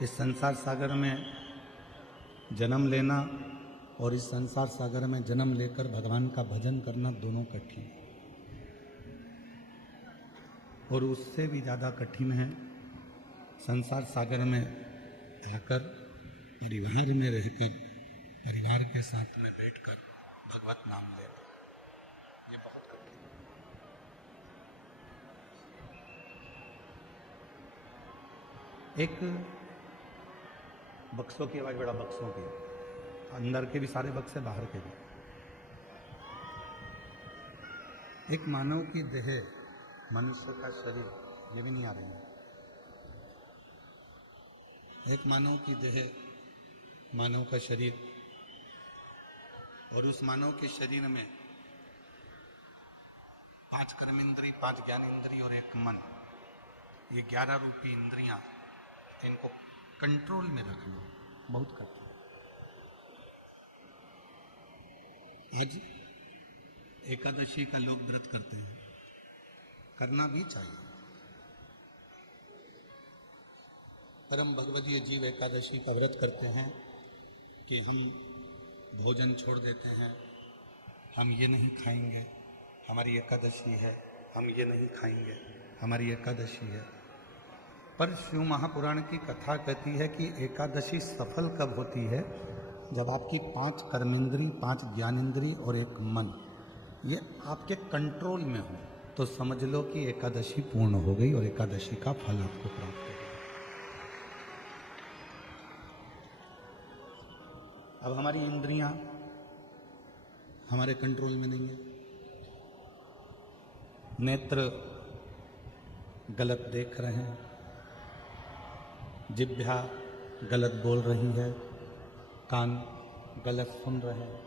इस संसार सागर में जन्म लेना और इस संसार सागर में जन्म लेकर भगवान का भजन करना दोनों कठिन, और उससे भी ज़्यादा कठिन है संसार सागर में आकर परिवार में रहकर परिवार के साथ में बैठकर भगवत नाम लेना। ये बहुत कठिन है। एक बक्सों की आवाज, बड़ा बक्सों की, अंदर के भी सारे बक्से, बाहर के भी। एक मानव की देह, मनुष्य का शरीर, ये भी नहीं आ रही है। एक मानव की देह, मानव का शरीर, और उस मानव के शरीर में 5 कर्मेंद्रिय, 5 ज्ञानेंद्रिय और एक मन, ये 11 रूपी इंद्रियां, इनको कंट्रोल में रखना बहुत कठिन। आज एकादशी का लोग व्रत करते हैं, करना भी चाहिए। परम भगवदीय जीव एकादशी का व्रत करते हैं कि हम भोजन छोड़ देते हैं, हम ये नहीं खाएंगे, हमारी एकादशी है, हम ये नहीं खाएंगे, हमारी एकादशी है। पर शिव महापुराण की कथा कहती है कि एकादशी सफल कब होती है? जब आपकी 5 कर्मेंद्रिय, 5 ज्ञानेंद्रिय और एक मन, ये आपके कंट्रोल में हो, तो समझ लो कि एकादशी पूर्ण हो गई और एकादशी का फल आपको प्राप्त हो। अब हमारी इंद्रियां हमारे कंट्रोल में नहीं है। नेत्र गलत देख रहे हैं, जिह्वा गलत बोल रही है, कान गलत सुन रहे हैं,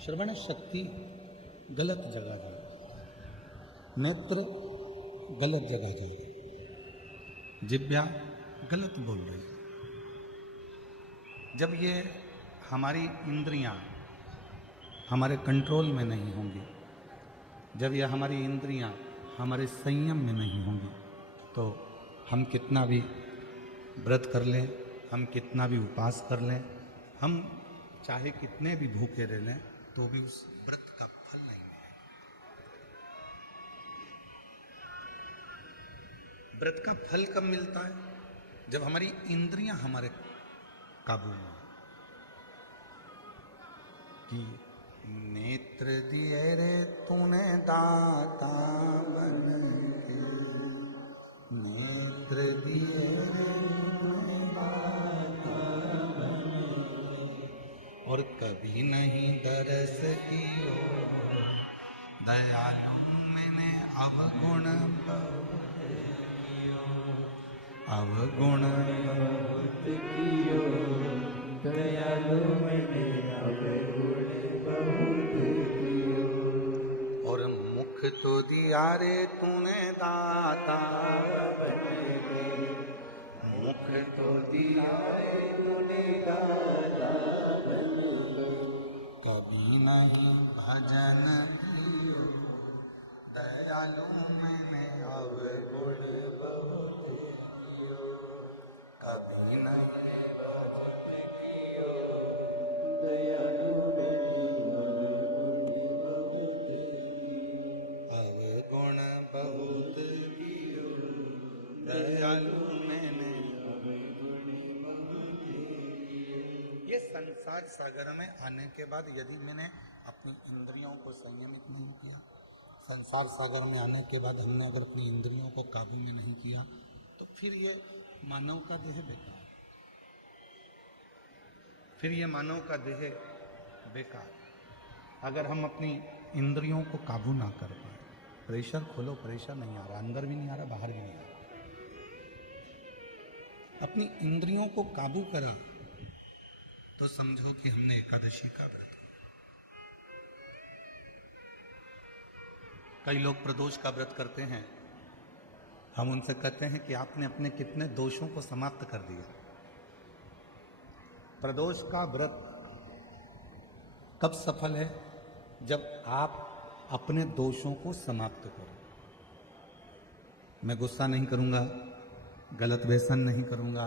श्रवण शक्ति गलत जगह जा रही, नेत्र गलत जगह जा रही, जिह्वा गलत बोल रही है। जब ये हमारी इंद्रियां हमारे कंट्रोल में नहीं होंगी, जब ये हमारी इंद्रियां हमारे संयम में नहीं होंगी, तो हम कितना भी व्रत कर लें, हम कितना भी उपवास कर लें, हम चाहे कितने भी भूखे रह लें, तो भी उस व्रत का फल नहीं मिलेगा। व्रत का फल कब मिलता है? जब हमारी इंद्रियां हमारे काबू में हो। कि नेत्र दिए रे तूने दाता बन के, नेत्र दिए रे तूने दाता बन के, और कभी नहीं दरस कियो, दयालु मैंने अवगुण बहुत कियो, अवगुण बहुत कियो, दयालु मैंने अवगुण बहुत कियो। और मुख तो दिया रे तूने दाता बन के, मुख तो दिया रे तूने दाता बन के, कभी नहीं भजन कियो, दयालु मैंने अवगुण बहुत कियो, कभी नहीं भजन कियो, दयालु अवगुण बहुत कियो, दयालु मैंने अवगुण बहुत कियो। ये संसार सागर में आने के बाद यदि मैंने अपनी इंद्रियों को संयमित नहीं किया, संसार सागर में आने के बाद हमने अगर अपनी इंद्रियों को काबू में नहीं किया, तो फिर ये मानव का देह बेकार, फिर ये मानव का देह बेकार। अगर हम अपनी इंद्रियों को काबू ना कर पाए, प्रेशर खोलो, प्रेशर नहीं आ रहा, अंदर भी नहीं आ रहा, बाहर भी नहीं आ रहा, अपनी इंद्रियों को काबू करा, तो समझो कि हमने एकादशी का व्रत किया। कई लोग प्रदोष का व्रत करते हैं, हम उनसे कहते हैं कि आपने अपने कितने दोषों को समाप्त कर दिया। प्रदोष का व्रत कब सफल है? जब आप अपने दोषों को समाप्त करो। मैं गुस्सा नहीं करूंगा, गलत व्यसन नहीं करूँगा,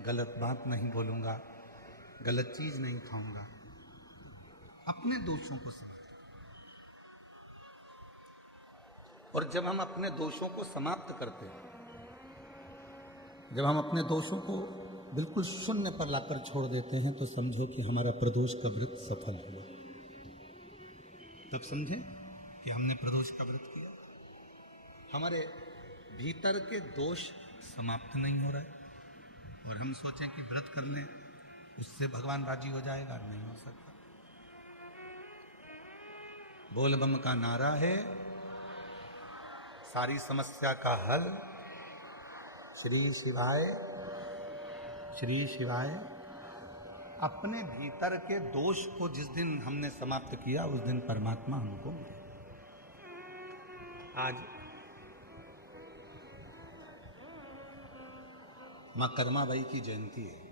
गलत बात नहीं बोलूँगा, गलत चीज़ नहीं खाऊंगा। अपने दोषों को समझ, और जब हम अपने दोषों को समाप्त करते हैं, जब हम अपने दोषों को बिल्कुल शून्य पर लाकर छोड़ देते हैं, तो समझो कि हमारा प्रदोष का व्रत सफल हुआ। तब समझे कि हमने प्रदोष का व्रत किया। हमारे भीतर के दोष समाप्त नहीं हो रहे और हम सोचें कि व्रत कर लें, उससे भगवान राजी हो जाएगा, नहीं हो सकता। बोल बम का नारा है सारी समस्या का हल, श्री शिवाय श्री शिवाय। अपने भीतर के दोष को जिस दिन हमने समाप्त किया, उस दिन परमात्मा हमको मिले। आज मां कर्माबाई की जयंती है।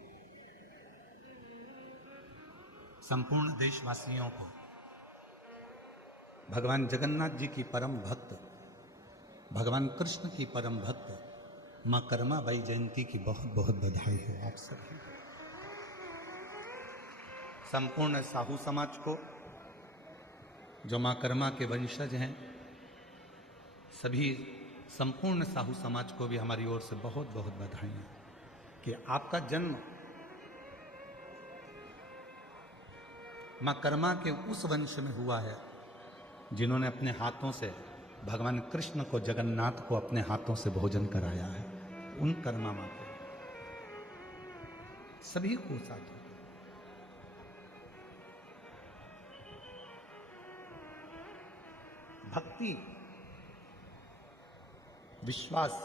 संपूर्ण देशवासियों को भगवान जगन्नाथ जी की परम भक्त, भगवान कृष्ण की परम भक्त मां कर्माबाई जयंती की बहुत बहुत बधाई हो आप सभी। संपूर्ण साहू समाज को, जो मां कर्मा के वंशज हैं, सभी संपूर्ण साहू समाज को भी हमारी ओर से बहुत बहुत बधाई है कि आपका जन्म मां कर्मा के उस वंश में हुआ है जिन्होंने अपने हाथों से भगवान कृष्ण को, जगन्नाथ को अपने हाथों से भोजन कराया है। उन कर्मा मां को सभी को साथ हो। भक्ति, विश्वास,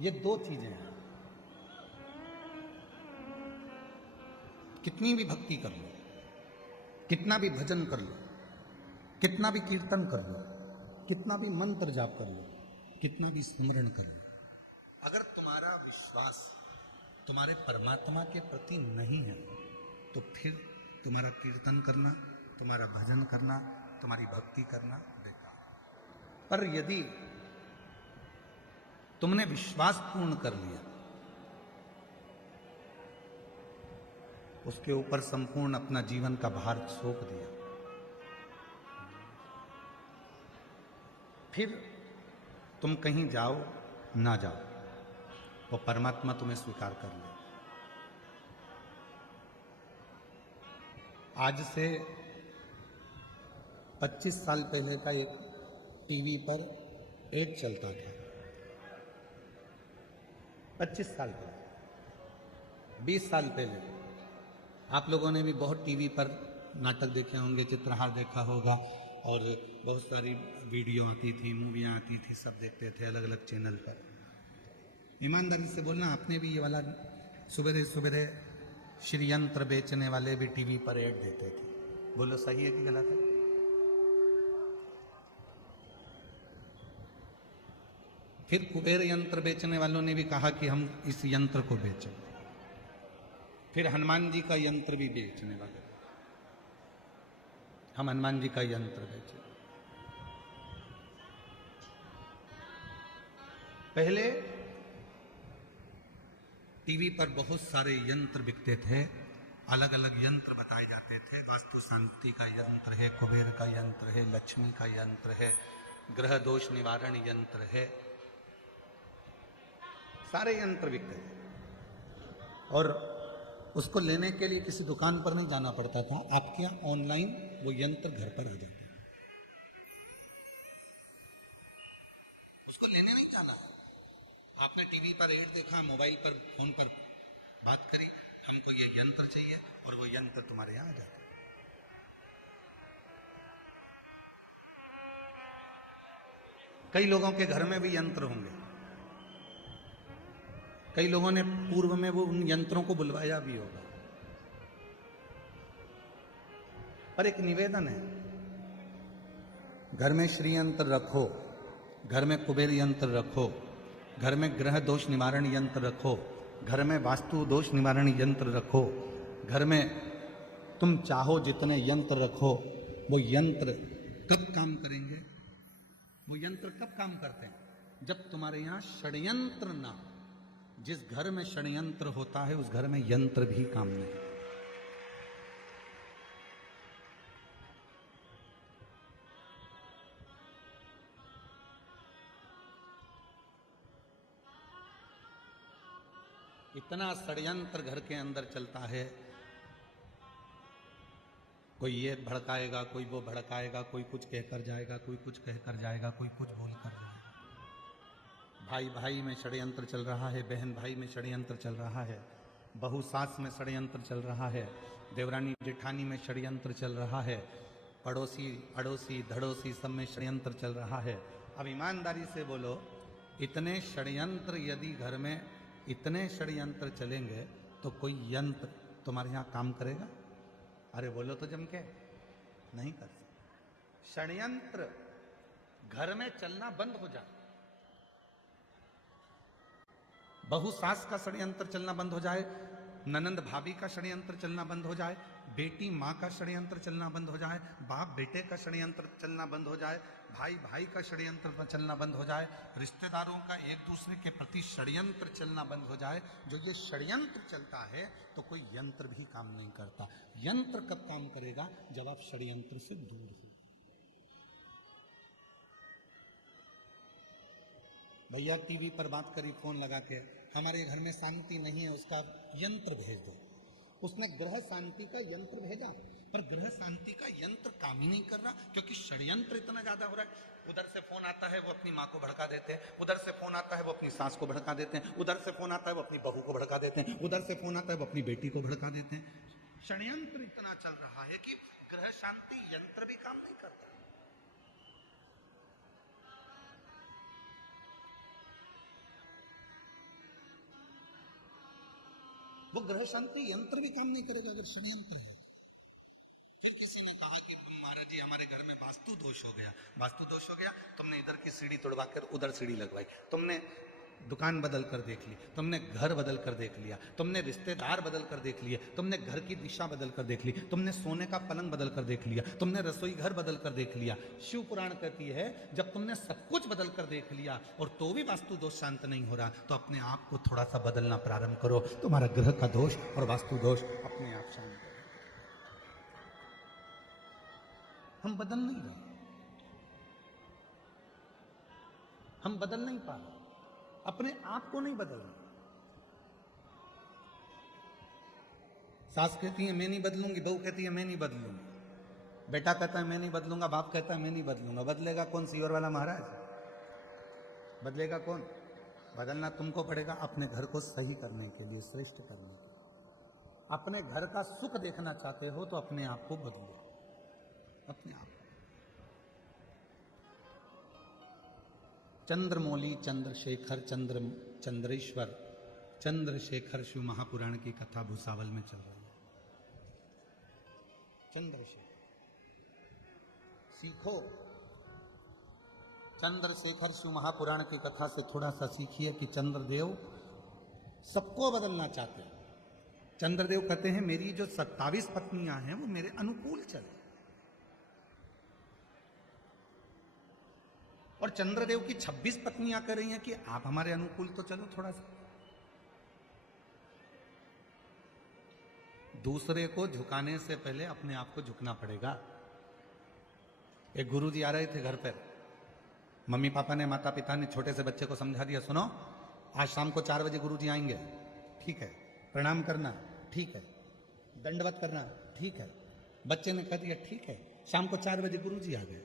ये दो चीजें हैं। कितनी भी भक्ति कर लो, कितना भी भजन कर लो, कितना भी कीर्तन कर लो, कितना भी मंत्र जाप कर लो, कितना भी स्मरण कर लो, अगर तुम्हारा विश्वास तुम्हारे परमात्मा के प्रति नहीं है, तो फिर तुम्हारा कीर्तन करना, तुम्हारा भजन करना, तुम्हारी भक्ति करना बेकार। पर यदि तुमने विश्वास पूर्ण कर लिया, उसके ऊपर संपूर्ण अपना जीवन का भार सौंप दिया, फिर तुम कहीं जाओ ना जाओ, वो परमात्मा तुम्हें स्वीकार कर ले। आज से 25 साल पहले का एक टीवी पर एड चलता था। 25 साल पहले, 20 साल पहले आप लोगों ने भी बहुत टीवी पर नाटक देखे होंगे, चित्रहार देखा होगा, और बहुत सारी वीडियो आती थी, मूवियाँ आती थी, सब देखते थे अलग अलग चैनल पर। ईमानदारी से बोलना, आपने भी ये वाला सुबह सुबह श्री यंत्र बेचने वाले भी टीवी पर ऐड देते थे। बोलो सही है कि गलत है? फिर कुबेर यंत्र बेचने वालों ने भी कहा कि हम इस यंत्र को बेचें। फिर हनुमान जी का यंत्र भी बेचने वाले, हम हनुमान जी का यंत्र बेचें। पहले टीवी पर बहुत सारे यंत्र बिकते थे, अलग अलग यंत्र बताए जाते थे। वास्तु शांति का यंत्र है, कुबेर का यंत्र है, लक्ष्मी का यंत्र है, ग्रह दोष निवारण यंत्र है, सारे यंत्र बिकते थे। और उसको लेने के लिए किसी दुकान पर नहीं जाना पड़ता था, आपके यहाँ ऑनलाइन वो यंत्र घर पर आ जाता है। उसको लेने नहीं जाना है। आपने टीवी पर ऐड देखा, मोबाइल पर, फोन पर बात करी, हमको ये यंत्र चाहिए, और वो यंत्र तुम्हारे यहाँ आ जाता है। कई लोगों के घर में भी यंत्र होंगे, कई लोगों ने पूर्व में वो उन यंत्रों को बुलवाया भी होगा। पर एक निवेदन है, घर में श्री यंत्र रखो, घर में कुबेर यंत्र रखो, घर में ग्रह दोष निवारण यंत्र रखो, घर में वास्तु दोष निवारण यंत्र रखो, घर में तुम चाहो जितने यंत्र रखो। वो यंत्र कब काम करेंगे? वो यंत्र कब काम करते हैं? जब तुम्हारे यहां षड्यंत्र ना, जिस घर में षड्यंत्र होता है उस घर में यंत्र भी काम नहीं। इतना षड्यंत्र घर के अंदर चलता है, कोई ये भड़काएगा, कोई वो भड़काएगा, कोई कुछ कहकर जाएगा, कोई कुछ कहकर जाएगा, कोई कुछ बोल कर जाएगा। भाई भाई में षड्यंत्र चल रहा है, बहन भाई में षड्यंत्र चल रहा है, बहू सास में षड्यंत्र चल रहा है, देवरानी जेठानी में षड्यंत्र चल रहा है, पड़ोसी अड़ोसी धड़ोसी सब में षड्यंत्र चल रहा है। अब ईमानदारी से बोलो, इतने षड्यंत्र यदि घर में इतने षड्यंत्र चलेंगे तो कोई यंत्र तुम्हारे यहां काम करेगा? अरे बोलो तो जम के, नहीं कर सकते। षड्यंत्र घर में चलना बंद हो जाए, बहू सास का षड्यंत्र चलना बंद हो जाए, ननंद भाभी का षड्यंत्र चलना बंद हो जाए, बेटी माँ का षड्यंत्र चलना बंद हो जाए, बाप बेटे का षड्यंत्र चलना बंद हो जाए, भाई भाई का षड्यंत्र चलना बंद हो जाए, रिश्तेदारों का एक दूसरे के प्रति षड्यंत्र चलना बंद हो जाए। जो ये षड्यंत्र चलता है तो कोई यंत्र भी काम नहीं करता। यंत्र कब काम करेगा? जब आप षड्यंत्र से दूर हो। भैया टीवी पर बात करी फोन लगा के, हमारे घर में शांति नहीं है, उसका यंत्र भेज दो। उसने ग्रह शांति का यंत्र भेजा, पर ग्रह शांति का यंत्र काम ही नहीं कर रहा, क्योंकि षड्यंत्र इतना ज्यादा हो रहा है। उधर से फोन आता है वो अपनी माँ को भड़का देते हैं, उधर से फोन आता है वो अपनी सास को भड़का देते हैं, उधर से फोन आता है वो अपनी बहू को भड़का देते हैं, उधर से फोन आता है वो अपनी बेटी को भड़का देते हैं। षड्यंत्र इतना चल रहा है कि ग्रह शांति यंत्र भी काम नहीं करता। वो ग्रह शांति यंत्र भी काम नहीं करेगा अगर षड्यंत्र है। फिर किसी ने कहा कि महाराज जी हमारे घर में वास्तु दोष हो गया। वास्तु दोष हो गया, तुमने इधर की सीढ़ी तोड़वा कर उधर सीढ़ी लगवाई, तुमने दुकान बदल कर देख ली, तुमने घर बदल कर देख लिया, तुमने रिश्तेदार बदल कर देख लिए, तुमने घर की दिशा बदल कर देख ली, तुमने सोने का पलंग बदल कर देख लिया, तुमने रसोई घर बदल कर देख लिया। शिव पुराण कहती है जब तुमने सब कुछ बदल कर देख लिया और तो भी वास्तु दोष शांत नहीं हो रहा, तो अपने आप को थोड़ा सा बदलना प्रारंभ करो, तुम्हारा ग्रह का दोष और वास्तु दोष अपने आप शांत हो। हम बदल नहीं रहे, हम बदल नहीं पा रहे, अपने आप को नहीं बदलना। सास कहती है मैं नहीं बदलूंगी, बहू कहती है मैं नहीं बदलूंगी, बेटा कहता है मैं नहीं बदलूंगा, बाप कहता है मैं नहीं बदलूंगा। बदलेगा कौन? सीवर वाला महाराज बदलेगा कौन? बदलना तुमको पड़ेगा अपने घर को सही करने के लिए, श्रेष्ठ करने के लिए। अपने घर का सुख देखना चाहते हो तो अपने आप को बदलो, अपने आप। चंद्रमौली चंद्रशेखर चंद्रेश्वर चंद्रशेखर शिव महापुराण की कथा भूसावल में चल रही है। चंद्रशेखर सीखो, चंद्रशेखर शिव महापुराण की कथा से थोड़ा सा सीखिए कि चंद्रदेव सबको बदलना चाहते हैं। चंद्रदेव कहते हैं मेरी जो 27 पत्नियां हैं वो मेरे अनुकूल चले, और चंद्रदेव की 26 पत्नियां कह रही हैं कि आप हमारे अनुकूल तो चलो थोड़ा सा। दूसरे को झुकाने से पहले अपने आप को झुकना पड़ेगा। एक गुरुजी आ रहे थे घर पर, मम्मी पापा ने, माता पिता ने छोटे से बच्चे को समझा दिया, सुनो आज शाम को 4 बजे गुरुजी आएंगे, ठीक है, प्रणाम करना, ठीक है, दंडवत करना, ठीक है। बच्चे ने कह दिया ठीक है। शाम को 4 बजे गुरुजी आ गए।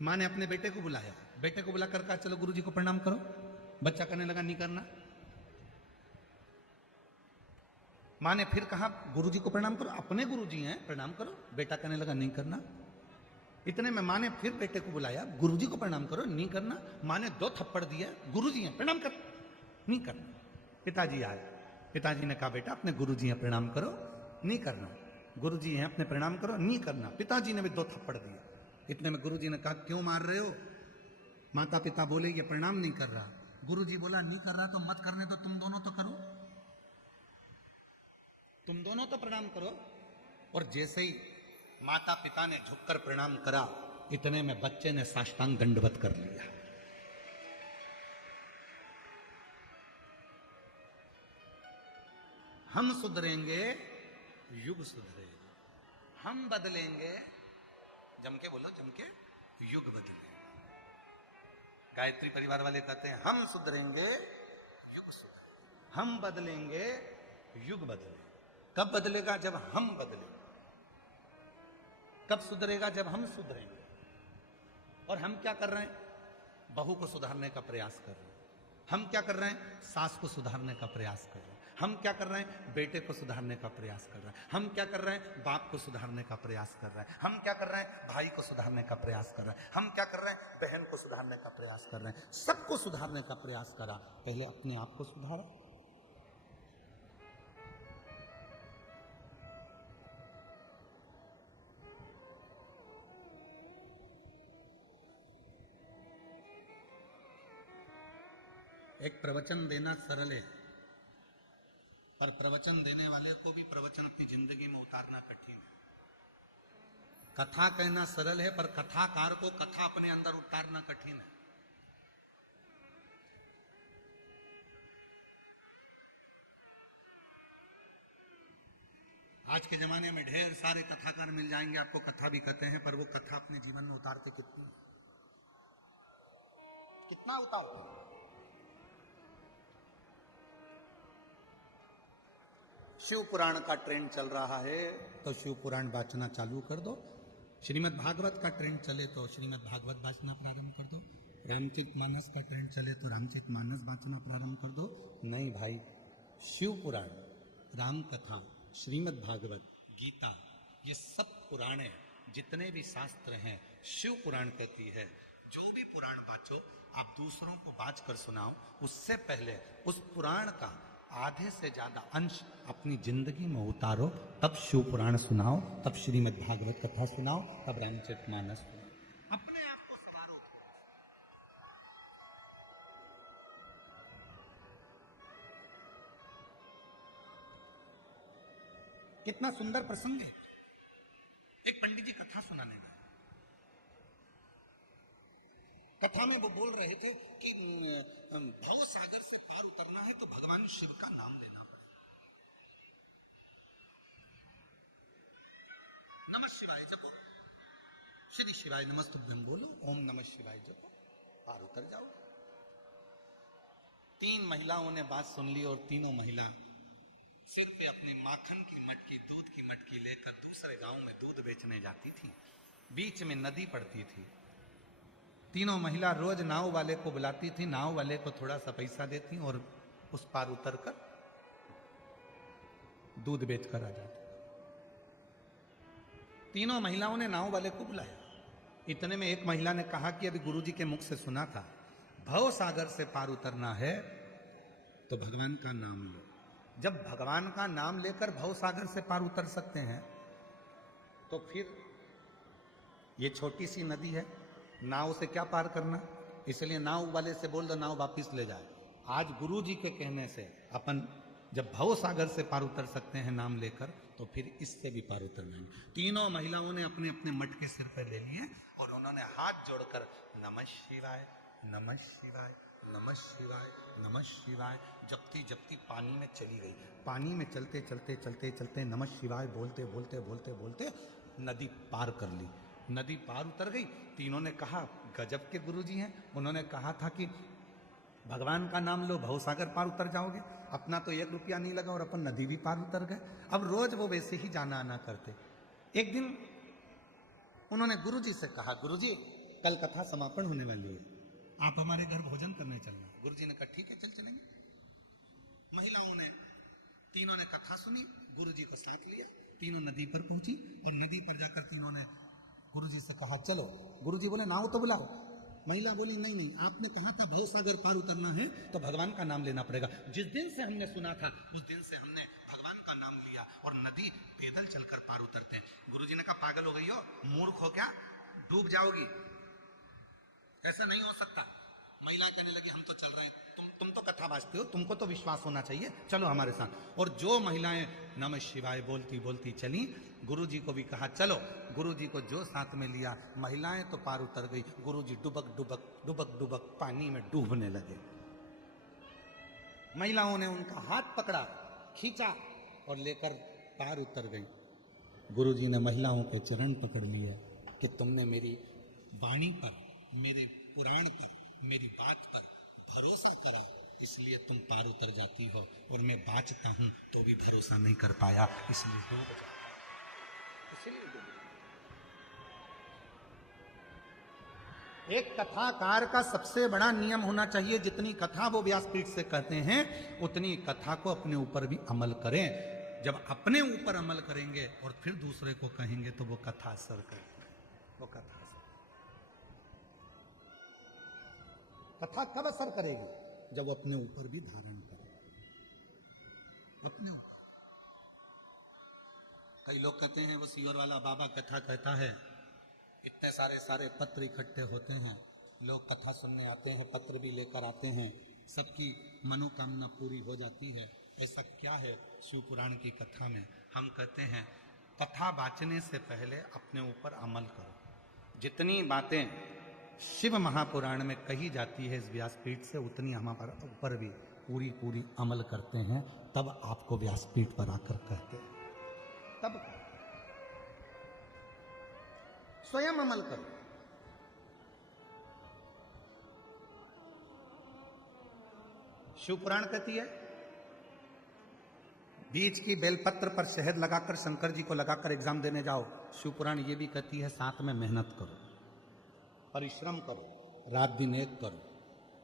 माँ ने अपने बेटे को बुलाया, बेटे को बुलाकर कहा चलो गुरुजी को प्रणाम करो। बच्चा कहने लगा नहीं करना। माँ ने फिर कहा गुरुजी को प्रणाम करो, अपने गुरुजी हैं प्रणाम करो। बेटा कहने लगा नहीं करना। इतने में माँ ने फिर बेटे को बुलाया, गुरुजी को प्रणाम करो, नहीं करना। माँ ने 2 थप्पड़ दिया, गुरुजी हैं प्रणाम कर, नहीं करना। पिताजी आए, पिताजी ने कहा बेटा अपने गुरुजी हैं प्रणाम करो, नहीं करना। गुरुजी हैं अपने प्रणाम करो, नहीं करना। पिताजी ने भी 2 थप्पड़ दिए। इतने में गुरुजी ने कहा क्यों मार रहे हो? माता पिता बोले ये प्रणाम नहीं कर रहा। गुरुजी बोला नहीं कर रहा तो मत करने दो, तुम दोनों तो करो, तुम दोनों तो प्रणाम करो। और जैसे ही माता पिता ने झुककर प्रणाम करा, इतने में बच्चे ने साष्टांग दंडवत कर लिया। हम सुधरेंगे युग सुधरेगा, हम बदलेंगे, जम के बोलो, जम के, युग बदलेगा। गायत्री परिवार वाले कहते हैं हम सुधरेंगे युग सुधरेगा, हम बदलेंगे युग बदलेगा। कब बदलेगा? जब हम बदलेंगे। कब सुधरेगा? जब हम सुधरेंगे। और हम क्या कर रहे हैं? बहू को सुधारने का प्रयास कर रहे हैं। हम क्या कर रहे हैं? सास को सुधारने का प्रयास कर रहे हैं। हम क्या कर रहे हैं? बेटे को सुधारने का प्रयास कर रहे हैं। हम क्या कर रहे हैं? बाप को सुधारने का प्रयास कर रहे हैं। हम क्या कर रहे हैं? भाई को सुधारने का प्रयास कर रहे हैं। हम क्या कर रहे हैं? बहन को सुधारने का प्रयास कर रहे हैं। सबको सुधारने का प्रयास करा। पहले अपने आप को सुधारा। एक प्रवचन देना सरल है, पर प्रवचन देने वाले को भी प्रवचन अपनी जिंदगी में उतारना कठिन है। कथा कहना सरल है, पर कथाकार को कथा अपने अंदर उतारना कठिन है। आज के जमाने में ढेर सारे कथाकार मिल जाएंगे, आपको कथा भी कहते हैं, पर वो कथा अपने जीवन में उतारते कितना उतारते? शिव पुराण का ट्रेंड चल रहा है तो शिव पुराण वाचना चालू कर दो। श्रीमद् भागवत का ट्रेंड चले तो श्रीमद् भागवत वाचना प्रारंभ कर दो। रामचरित मानस का ट्रेंड चले तो रामचरित मानस वाचना प्रारंभ कर दो। नहीं भाई, शिव पुराण, राम कथा, श्रीमद् भागवत, गीता, ये सब पुराण, जितने भी शास्त्र हैं, शिव पुराण कहती है जो भी पुराण वाचो आप दूसरों को बाच कर सुनाओ, उससे पहले उस पुराण का आधे से ज्यादा अंश अपनी जिंदगी में उतारो, तब शिव पुराण सुनाओ, तब श्रीमद् भागवत कथा सुनाओ, तब रामचरितमानस सुनाओ। अपने आप को सवारो। कितना सुंदर प्रसंग है। एक पंडित जी कथा सुनाने गए। कथा में वो बोल रहे थे कि भव सागर से पार उतरना है तो भगवान शिव का नाम लेना पड़ेगा। नमः शिवाय जपो, श्री शिवाय नमस्तुभ्यं बोलो, ओम नमः शिवाय जपो, पार उतर जाओ। 3 महिलाओं ने बात सुन ली और तीनों महिला सिर पे अपनी माखन की मटकी, दूध की मटकी लेकर दूसरे गांव में दूध बेचने जाती थी। बीच में नदी पड़ती थी। तीनों महिला रोज नाव वाले को बुलाती थी, नाव वाले को थोड़ा सा पैसा देती और उस पार उतरकर दूध बेचकर आ जाती। तीनों महिलाओं ने नाव वाले को बुलाया। इतने में एक महिला ने कहा कि अभी गुरुजी के मुख से सुना था, भव सागर से पार उतरना है तो भगवान का नाम लो। जब भगवान का नाम लेकर भव सागर से पार उतर सकते हैं तो फिर ये छोटी सी नदी है, नाव से क्या पार करना? इसलिए नाव वाले से बोल दो नाव वापिस ले जाए। आज गुरुजी के कहने से अपन जब भव सागर से पार उतर सकते हैं नाम लेकर, तो फिर इससे भी पार उतरना है। तीनों महिलाओं ने अपने अपने मटके सिर पर ले लिए और उन्होंने हाथ जोड़कर नमः शिवाय, नमः शिवाय, नमः शिवाय, नमः शिवाय जपती जपती पानी में चली गई। पानी में चलते चलते चलते चलते नमः शिवाय बोलते बोलते बोलते बोलते नदी पार कर ली। नदी पार उतर गई। तीनों ने कहा गजब के गुरुजी हैं। उन्होंने कहा था कि भगवान का नाम लो, भवसागर पार उतर जाओगे। अपना तो 1 रुपया नहीं लगा और अपन नदी भी पार उतर गए। अब रोज वो वैसे ही जाना आना करते। एक दिन उन्होंने गुरुजी से कहा, गुरुजी कल कथा समापन होने वाली है, आप हमारे घर भोजन करने चलना। गुरुजी ने कहा ठीक है, चल चलेंगे। महिलाओं ने, तीनों ने कथा सुनी, गुरुजी को साथ लिया, तीनों नदी पर पहुंची और नदी पर जाकर तीनों ने गुरुजी से कहा चलो। गुरुजी बोले नाव तो बुलाओ। महिला बोली नहीं नहीं, आपने कहा था भवसागर पार उतरना है तो भगवान का नाम लेना पड़ेगा। जिस दिन से हमने सुना था उस दिन से हमने भगवान का नाम लिया और नदी पैदल चलकर पार उतरते हैं। गुरुजी ने कहा पागल हो गई हो, मूर्ख हो क्या, डूब जाओगी, ऐसा नहीं हो सकता। महिला कहने लगी हम तो चल रहे हैं, तुम तो कथा बाजते हो, तुमको तो विश्वास होना चाहिए, चलो हमारे साथ। और जो महिलाएं नमः शिवाय बोलती बोलती चली, गुरुजी को भी कहा चलो। गुरुजी को जो साथ में लिया, महिलाएं तो पार उतर गई, गुरुजी डुबक डुबक डुबक डुबक पानी में डूबने लगे। महिलाओं ने उनका हाथ पकड़ा, खींचा और लेकर पार उतर गई। गुरुजी ने महिलाओं के चरण पकड़ लिए कि तुमने मेरी वाणी पर, मेरे पुराण पर, मेरी बात पर भरोसा करा, इसलिए तुम पार उतर जाती हो, और मैं बाँचता हूं तो भी भरोसा नहीं कर पाया, इसलिए डूब जाता हूं, इसलिए डूब जाता हूं। एक कथाकार का सबसे बड़ा नियम होना चाहिए, जितनी कथा वो व्यासपीठ से कहते हैं उतनी कथा को अपने ऊपर भी अमल करें। जब अपने ऊपर अमल करेंगे और फिर दूसरे को कहेंगे तो वो कथा असर करेगी, वो कथा असर। कथा कब असर करेगी? जब वो अपने ऊपर भी धारण करे, अपने ऊपर। कई लोग कहते हैं वो सीवर वाला बाबा कथा कहता है, इतने सारे पत्र इकट्ठे होते हैं, लोग कथा सुनने आते हैं, पत्र भी लेकर आते हैं, सबकी मनोकामना पूरी हो जाती है। ऐसा क्या है शिव पुराण की कथा में? हम कहते हैं कथा वाचने से पहले अपने ऊपर अमल करो। जितनी बातें शिव महापुराण में कही जाती है इस व्यासपीठ से, उतनी हमारे ऊपर भी पूरी पूरी अमल करते हैं, तब आपको व्यासपीठ पर आकर कहते हैं, तब स्वयं अमल करो। शिव पुराण कहती है बीज की बेलपत्र पर शहद लगाकर शंकर जी को लगाकर एग्जाम देने जाओ। शिव पुराण ये भी कहती है साथ में मेहनत करो, परिश्रम करो, रात दिन एक करो,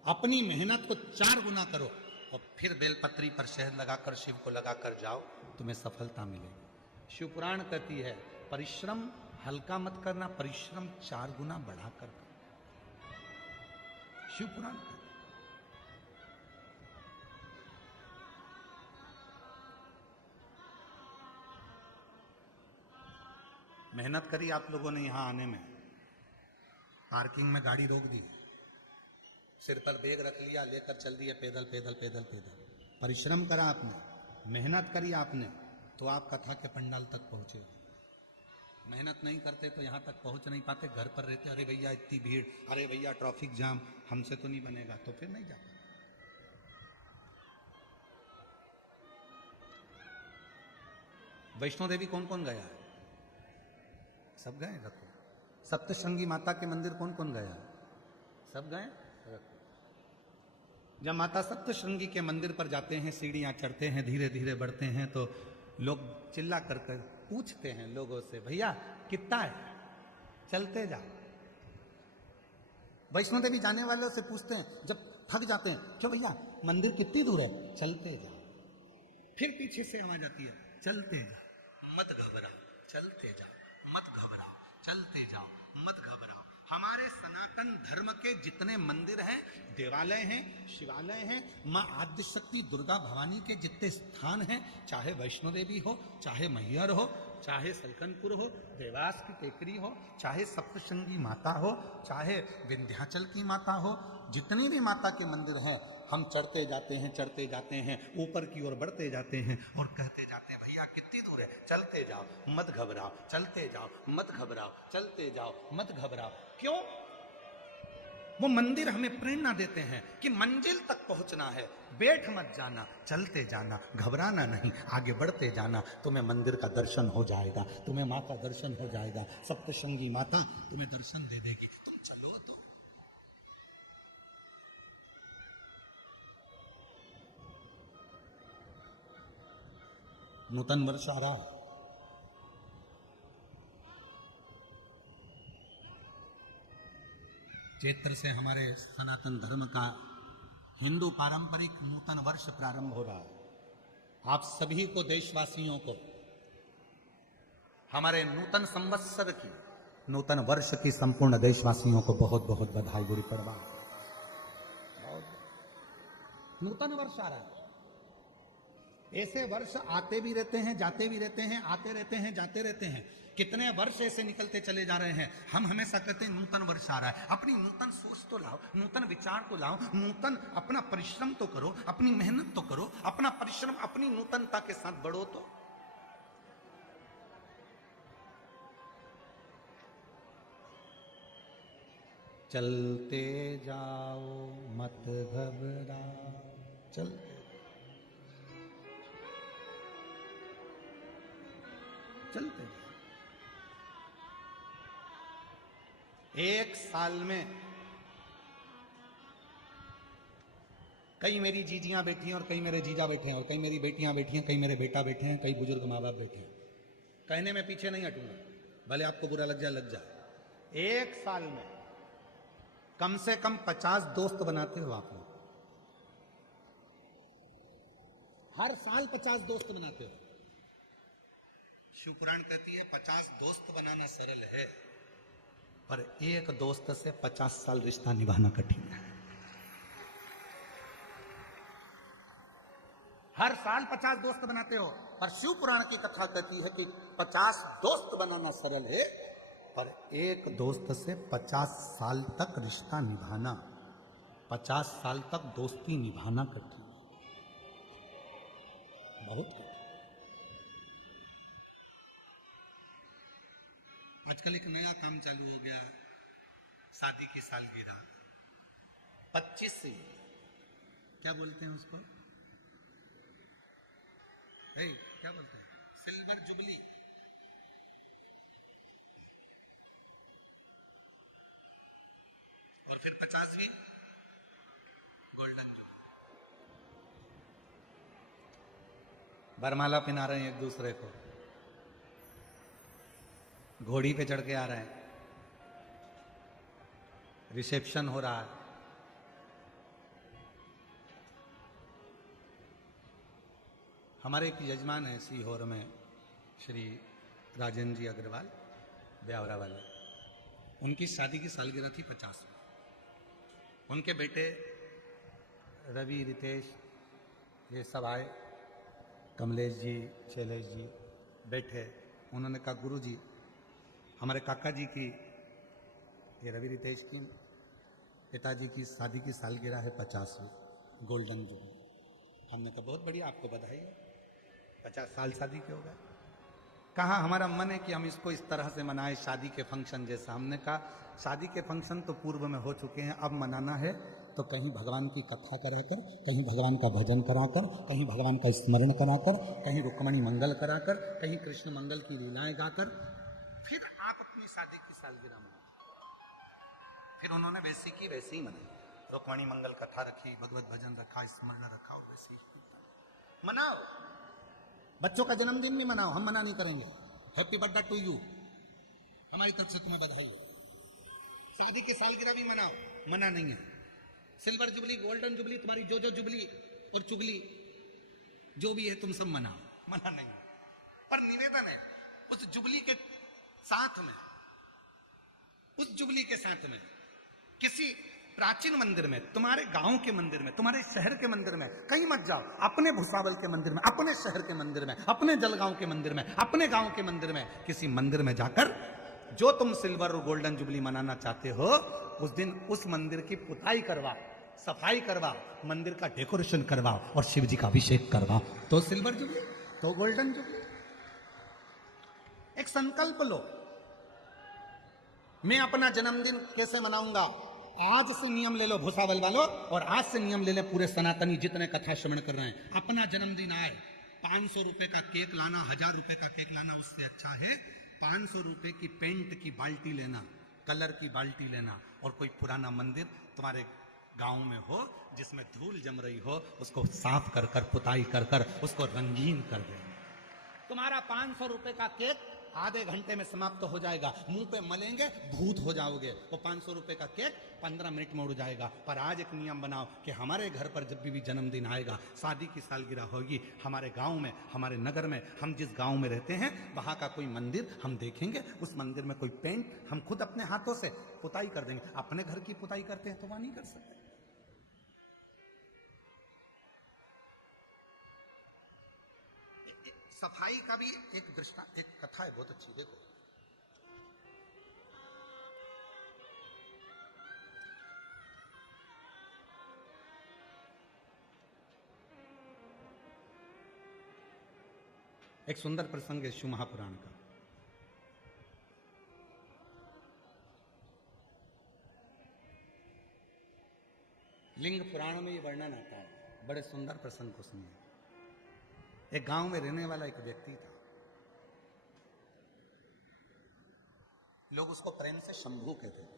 अपनी मेहनत को 4 गुना करो, और फिर बेलपत्री पर शहद लगाकर शिव को लगाकर जाओ, तुम्हें सफलता मिलेगी। शिव पुराण कहती है परिश्रम हल्का मत करना, परिश्रम 4 गुना बढ़ाकर करो। शिव पुराण मेहनत करी आप लोगों ने यहां आने में, पार्किंग में गाड़ी रोक दी, सिर पर बैग रख लिया, लेकर चल दिए पैदल पैदल पैदल पैदल। परिश्रम करा आपने, मेहनत करी आपने, तो आप कथा के पंडाल तक पहुंचे। मेहनत नहीं करते तो यहां तक पहुंच नहीं पाते। घर पर रहते अरे भैया इतनी भीड़, अरे भैया ट्रैफिक जाम, हमसे तो नहीं बनेगा, तो फिर नहीं जाते। वैष्णो देवी कौन कौन गया है? सब गए? रखो। सप्तशृंगी माता के मंदिर कौन कौन गया है? सब गए? रखो। जब माता सप्तशृंगी के मंदिर पर जाते हैं, सीढ़ियां चढ़ते हैं, धीरे धीरे बढ़ते हैं, तो लोग चिल्ला कर पूछते हैं लोगों से, भैया कितना है? चलते जा। वैष्णो देवी जाने वालों से पूछते हैं, जब थक जाते हैं, क्यों भैया मंदिर कितनी दूर है? चलते जा। फिर पीछे से आवाज आती है, चलते जा, मत घबराओ, चलते जाओ, मत घबराओ, चलते जाओ, मत घबराओ। हमारे सनातन धर्म के जितने मंदिर हैं, देवालय हैं, शिवालय हैं, माँ आद्य शक्ति दुर्गा भवानी के जितने स्थान हैं, चाहे वैष्णो देवी हो, चाहे मैहर हो, चाहे सलकनपुर हो, देवास की टेकरी हो, चाहे सप्तशृंगी माता हो, चाहे विंध्याचल की माता हो, जितनी भी माता के मंदिर हैं, हम चढ़ते जाते हैं, ऊपर की ओर बढ़ते जाते हैं और कहते जाते हैं, भैया कितनी दूर है? चलते जाओ, मत घबराओ, चलते जाओ, मत घबराओ, चलते जाओ, मत घबराओ। क्यों? वो मंदिर हमें प्रेरणा देते हैं कि मंजिल तक पहुंचना है, बैठ मत जाना, चलते जाना, घबराना नहीं, आगे बढ़ते जाना, तुम्हें मंदिर का दर्शन हो जाएगा, तुम्हें माँ का दर्शन हो जाएगा, सप्तशृंगी माता तुम्हें दर्शन दे देगी, तुम चलो तो। नूतन वर्ष आ रहा, चैत्र से हमारे सनातन धर्म का हिंदू पारंपरिक नूतन वर्ष प्रारंभ हो रहा है। आप सभी को, देशवासियों को, हमारे नूतन संवत्सर की, नूतन वर्ष की संपूर्ण देशवासियों को बहुत बहुत बधाई, गुरु पड़वा। नूतन वर्ष आ रहा है। ऐसे वर्ष आते भी रहते हैं, जाते भी रहते हैं, आते रहते हैं, जाते रहते हैं। कितने वर्ष ऐसे निकलते चले जा रहे हैं। हम हमेशा कहते हैं नूतन वर्ष आ रहा है। अपनी नूतन सोच तो लाओ, नूतन विचार तो लाओ, नूतन अपना परिश्रम तो करो, अपनी मेहनत तो करो, अपना परिश्रम अपनी नूतनता के साथ बढ़ो। तो चलते जाओ, मत घबराओ, चलते। चलते गए। एक साल में कई मेरी जीजियां बैठी हैं और कई मेरे जीजा बैठे हैं, और कई मेरी बेटियां बैठी हैं, कई मेरे बेटा बैठे हैं, कई बुजुर्ग माँ बाप बैठे हैं। कहने में पीछे नहीं हटूंगा, भले आपको बुरा लग जाए लग जाए। एक साल में कम से कम 50 दोस्त बनाते हो आप लोग। हर साल 50 दोस्त बनाते हो। शिव पुराण कहती है 50 दोस्त बनाना सरल है, पर एक दोस्त से 50 साल रिश्ता निभाना कठिन है। हर साल 50 दोस्त बनाते हो, पर शिव पुराण की कथा कहती है कि 50 दोस्त बनाना सरल है, पर एक दोस्त से 50 साल तक रिश्ता निभाना, 50 साल तक दोस्ती निभाना कठिन, बहुत कठिन। आजकल एक नया काम चालू हो गया, शादी की सालगिरह 25 से, क्या बोलते हैं उसको, क्या बोलते हैं, सिल्वर जुबली। और फिर 50वीं गोल्डन जुबली। बरमाला पहना रहे हैं एक दूसरे को, घोड़ी पे चढ़ के आ रहे हैं, रिसेप्शन हो रहा है। हमारे एक यजमान है सीहोर में, श्री राजेंद्र जी अग्रवाल ब्यावरा वाले, उनकी शादी की सालगिरह थी 50 में। उनके बेटे रवि, रितेश, ये सब आए, कमलेश जी, शैलेश जी बैठे। उन्होंने कहा गुरु जी, हमारे काका जी की, ये रवि रितेश की पिताजी की शादी की सालगिरह है 50वीं गोल्डन जुबली। हमने कहा बहुत बढ़िया, आपको बधाई है, 50 साल शादी के हो गए। कहा हमारा मन है कि हम इसको इस तरह से मनाएं, शादी के फंक्शन जैसा। हमने कहा शादी के फंक्शन तो पूर्व में हो चुके हैं, अब मनाना है तो कहीं भगवान की कथा कराकर, कहीं भगवान का भजन कराकर, कहीं भगवान का स्मरण कराकर, कहीं रुक्मणी मंगल कराकर, कहीं कृष्ण मंगल की लीलाएं गाकर, फिर आप अपनी शादी की सालगिरह मनाओ। फिर उन्होंने वैसी की वैसी ही मनाई, रुक्मणी मंगल कथा रखी, भगवत भजन रखा, स्मरण रखा, और वैसी ही मनाओ। बच्चों का जन्मदिन भी मनाओ, हम मना नहीं करेंगे, हैप्पी बर्थडे टू यू, हमारी तरफ से तुम्हें बधाई हो। शादी की सालगिरह भी मनाओ, मना नहीं है। सिल्वर जुबली, गोल्डन जुबली, तुम्हारी जो जो जुबली और चुगली जो भी है तुम सब मनाओ, मना नहीं। पर निवेदन है उस जुबली के साथ में, उस जुबली के साथ में किसी प्राचीन मंदिर में, तुम्हारे गांव के मंदिर में, तुम्हारे शहर के मंदिर में, कहीं मत जाओ, अपने भुसावल के मंदिर में, अपने शहर के मंदिर में, अपने जलगांव के मंदिर में, अपने गांव के मंदिर में, किसी मंदिर में जाकर जो तुम सिल्वर और गोल्डन जुबली मनाना चाहते हो, उस दिन उस मंदिर की पुताई करवाओ, सफाई करवाओ, मंदिर का डेकोरेशन करवाओ और शिव जी का अभिषेक करवाओ, तो सिल्वर जुबली, तो गोल्डन जुबली। एक संकल्प लो, मैं अपना जन्मदिन कैसे मनाऊंगा, आज से नियम ले लो भुसावल वालों, और आज से नियम ले ले पूरे सनातनी जितने कथा श्रवण कर रहे हैं। अपना जन्मदिन आए, 500 रुपए का केक लाना, 1000 रुपए का केक लाना उससे अच्छा है 500 रुपए की पेंट की बाल्टी लेना, कलर की बाल्टी लेना, और कोई पुराना मंदिर तुम्हारे गांव में हो जिसमें धूल जम रही हो, उसको साफ कर कर, पुताई कर कर, उसको रंगीन कर देना। तुम्हारा 500 रुपए का केक आधे घंटे में समाप्त हो जाएगा, मुंह पे मलेंगे भूत हो जाओगे। वो 500 रुपए का केक 15 मिनट में उड़ जाएगा। पर आज एक नियम बनाओ कि हमारे घर पर जब भी जन्मदिन आएगा, शादी की सालगिरह होगी, हमारे गांव में, हमारे नगर में, हम जिस गांव में रहते हैं वहां का कोई मंदिर हम देखेंगे, उस मंदिर में कोई पेंट हम खुद अपने हाथों से पुताई कर देंगे। अपने घर की पुताई करते हैं तो वहां नहीं कर सकते। सफाई का भी एक दृष्टांत, एक कथा है बहुत अच्छी, देखो। एक सुंदर प्रसंग है शिव महापुराण का। लिंग पुराण में ये वर्णन आता है, बड़े सुंदर प्रसंग को सुनिए। एक गांव में रहने वाला एक व्यक्ति था, लोग उसको प्रेम से शंभू कहते थे।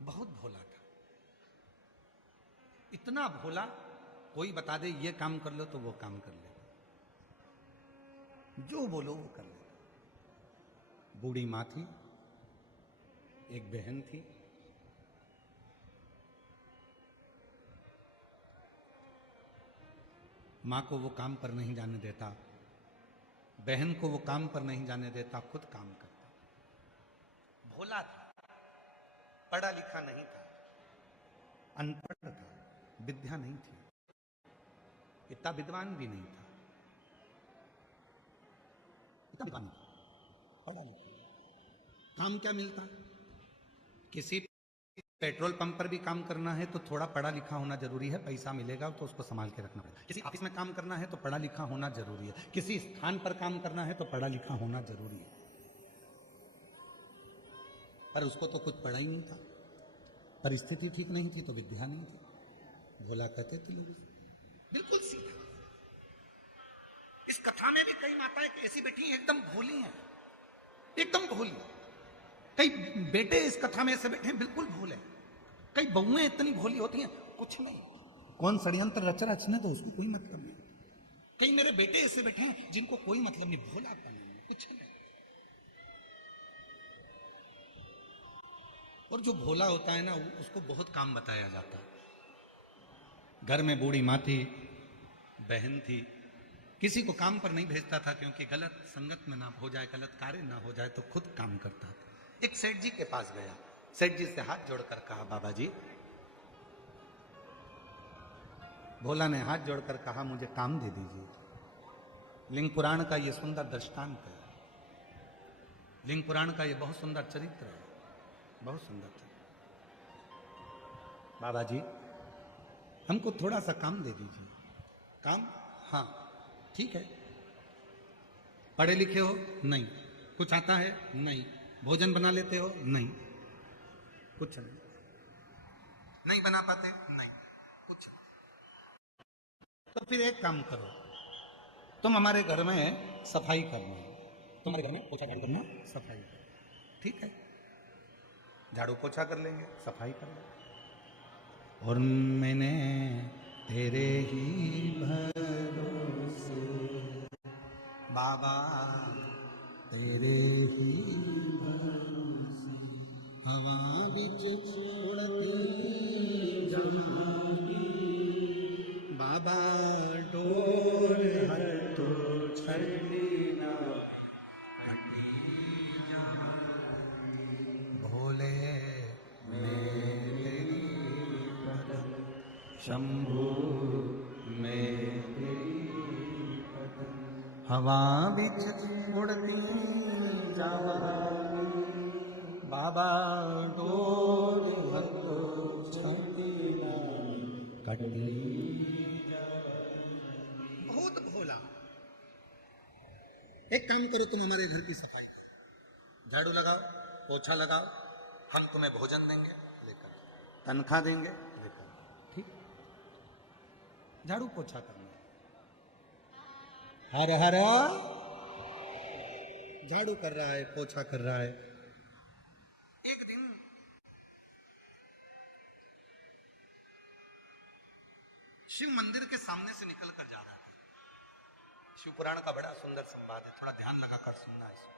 बहुत भोला था, इतना भोला, कोई बता दे ये काम कर लो तो वो काम कर ले, जो बोलो वो कर ले। बूढ़ी माँ थी, एक बहन थी, माँ को वो काम पर नहीं जाने देता, बहन को वो काम पर नहीं जाने देता, खुद काम करता। भोला था, पढ़ा लिखा नहीं था, अनपढ़ था, विद्या नहीं थी, इतना विद्वान भी नहीं था, इतना विद्वान नहीं था, पढ़ा लिखा। काम क्या मिलता? किसी पेट्रोल पंप पर भी काम करना है तो थोड़ा पढ़ा लिखा होना जरूरी है, पैसा मिलेगा तो उसको संभाल के रखना पड़ेगा। किसी ऑफिस में काम करना है तो पढ़ा लिखा होना जरूरी है, किसी स्थान पर काम करना है तो पढ़ा लिखा होना जरूरी है। पर उसको तो कुछ पढ़ा ही नहीं था, परिस्थिति ठीक नहीं थी तो विद्या नहीं थी। भोला कहते थे लोग, बिल्कुल सीधा। इस कथा में भी कई माताएं ऐसी बैठी हैं, एकदम भोली हैं, एकदम भोली। कई बेटे इस कथा में ऐसे बैठे हैं, बिल्कुल भोले। कई बहुएं इतनी भोली होती हैं, कुछ नहीं, कौन षड्यंत्र रच रचने तो उसको कोई मतलब नहीं। कई मेरे बेटे ऐसे बैठे हैं जिनको कोई मतलब नहीं, भोला का नहीं, कुछ नहीं। और जो भोला होता है ना, उसको बहुत काम बताया जाता है। घर में बूढ़ी माँ थी, बहन थी, किसी को काम पर नहीं भेजता था क्योंकि गलत संगत में ना हो जाए, गलत कार्य ना हो जाए, तो खुद काम करता था। एक सेठ जी के पास गया, सेठ जी से हाथ जोड़कर कहा, बाबा जी। भोला ने हाथ जोड़कर कहा, मुझे काम दे दीजिए। लिंग पुराण का यह सुंदर दृष्टांत है, लिंग पुराण का यह बहुत सुंदर चरित्र है, बहुत सुंदर चरित्र। बाबा जी, हमको थोड़ा सा काम दे दीजिए। काम? हाँ ठीक है। पढ़े लिखे हो? नहीं। कुछ आता है? नहीं। भोजन बना लेते हो? नहीं। कुछ नहीं। नहीं बना पाते? नहीं। कुछ नहीं। तो फिर एक काम करो, तुम हमारे घर में सफाई करना, तुम्हारे घर में पोछा झाड़ू करना, सफाई करना। ठीक है, झाड़ू पोछा कर लेंगे, सफाई कर लेंगे। और मैंने तेरे ही भरोसे बाबा, तेरे ही भरोसे हवा बिच छोड़ती जमाती, बाबा डोर हर तो छड़ी ना कटी जाती, भोले मेरे पदम शंभू मेरे पदम हवा बिच उड़ती जाती, बाबा डोर हर तो छड़ी ना कटी। बहुत भोला। एक काम करो, तुम हमारे घर की सफाई करो, झाड़ू लगाओ, पोछा लगाओ, हम तुम्हें भोजन देंगे, लेकर तनख्वाह देंगे, लेकर। ठीक, झाड़ू पोछा करना। हर हर झाड़ू कर रहा है, पोछा कर रहा है। एक दिन शिव मंदिर के सामने से निकल कर जा रहा है। शिव पुराण का बड़ा सुंदर संवाद है, थोड़ा ध्यान लगाकर सुनना इसको।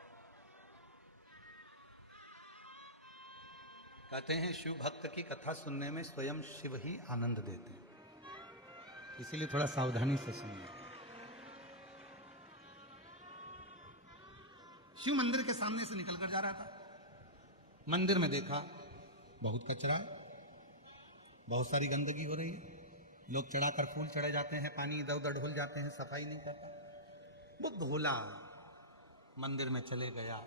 कहते हैं शिव भक्त की कथा सुनने में स्वयं शिव ही आनंद देते हैं, इसीलिए थोड़ा सावधानी से सुनिए। शिव मंदिर के सामने से निकलकर जा रहा था, मंदिर में देखा बहुत कचरा, बहुत सारी गंदगी हो रही है, लोग चढ़ाकर फूल चढ़े जाते हैं, पानी इधर उधर ढुल जाते हैं, सफाई नहीं करता। वो भोला मंदिर में चले गया,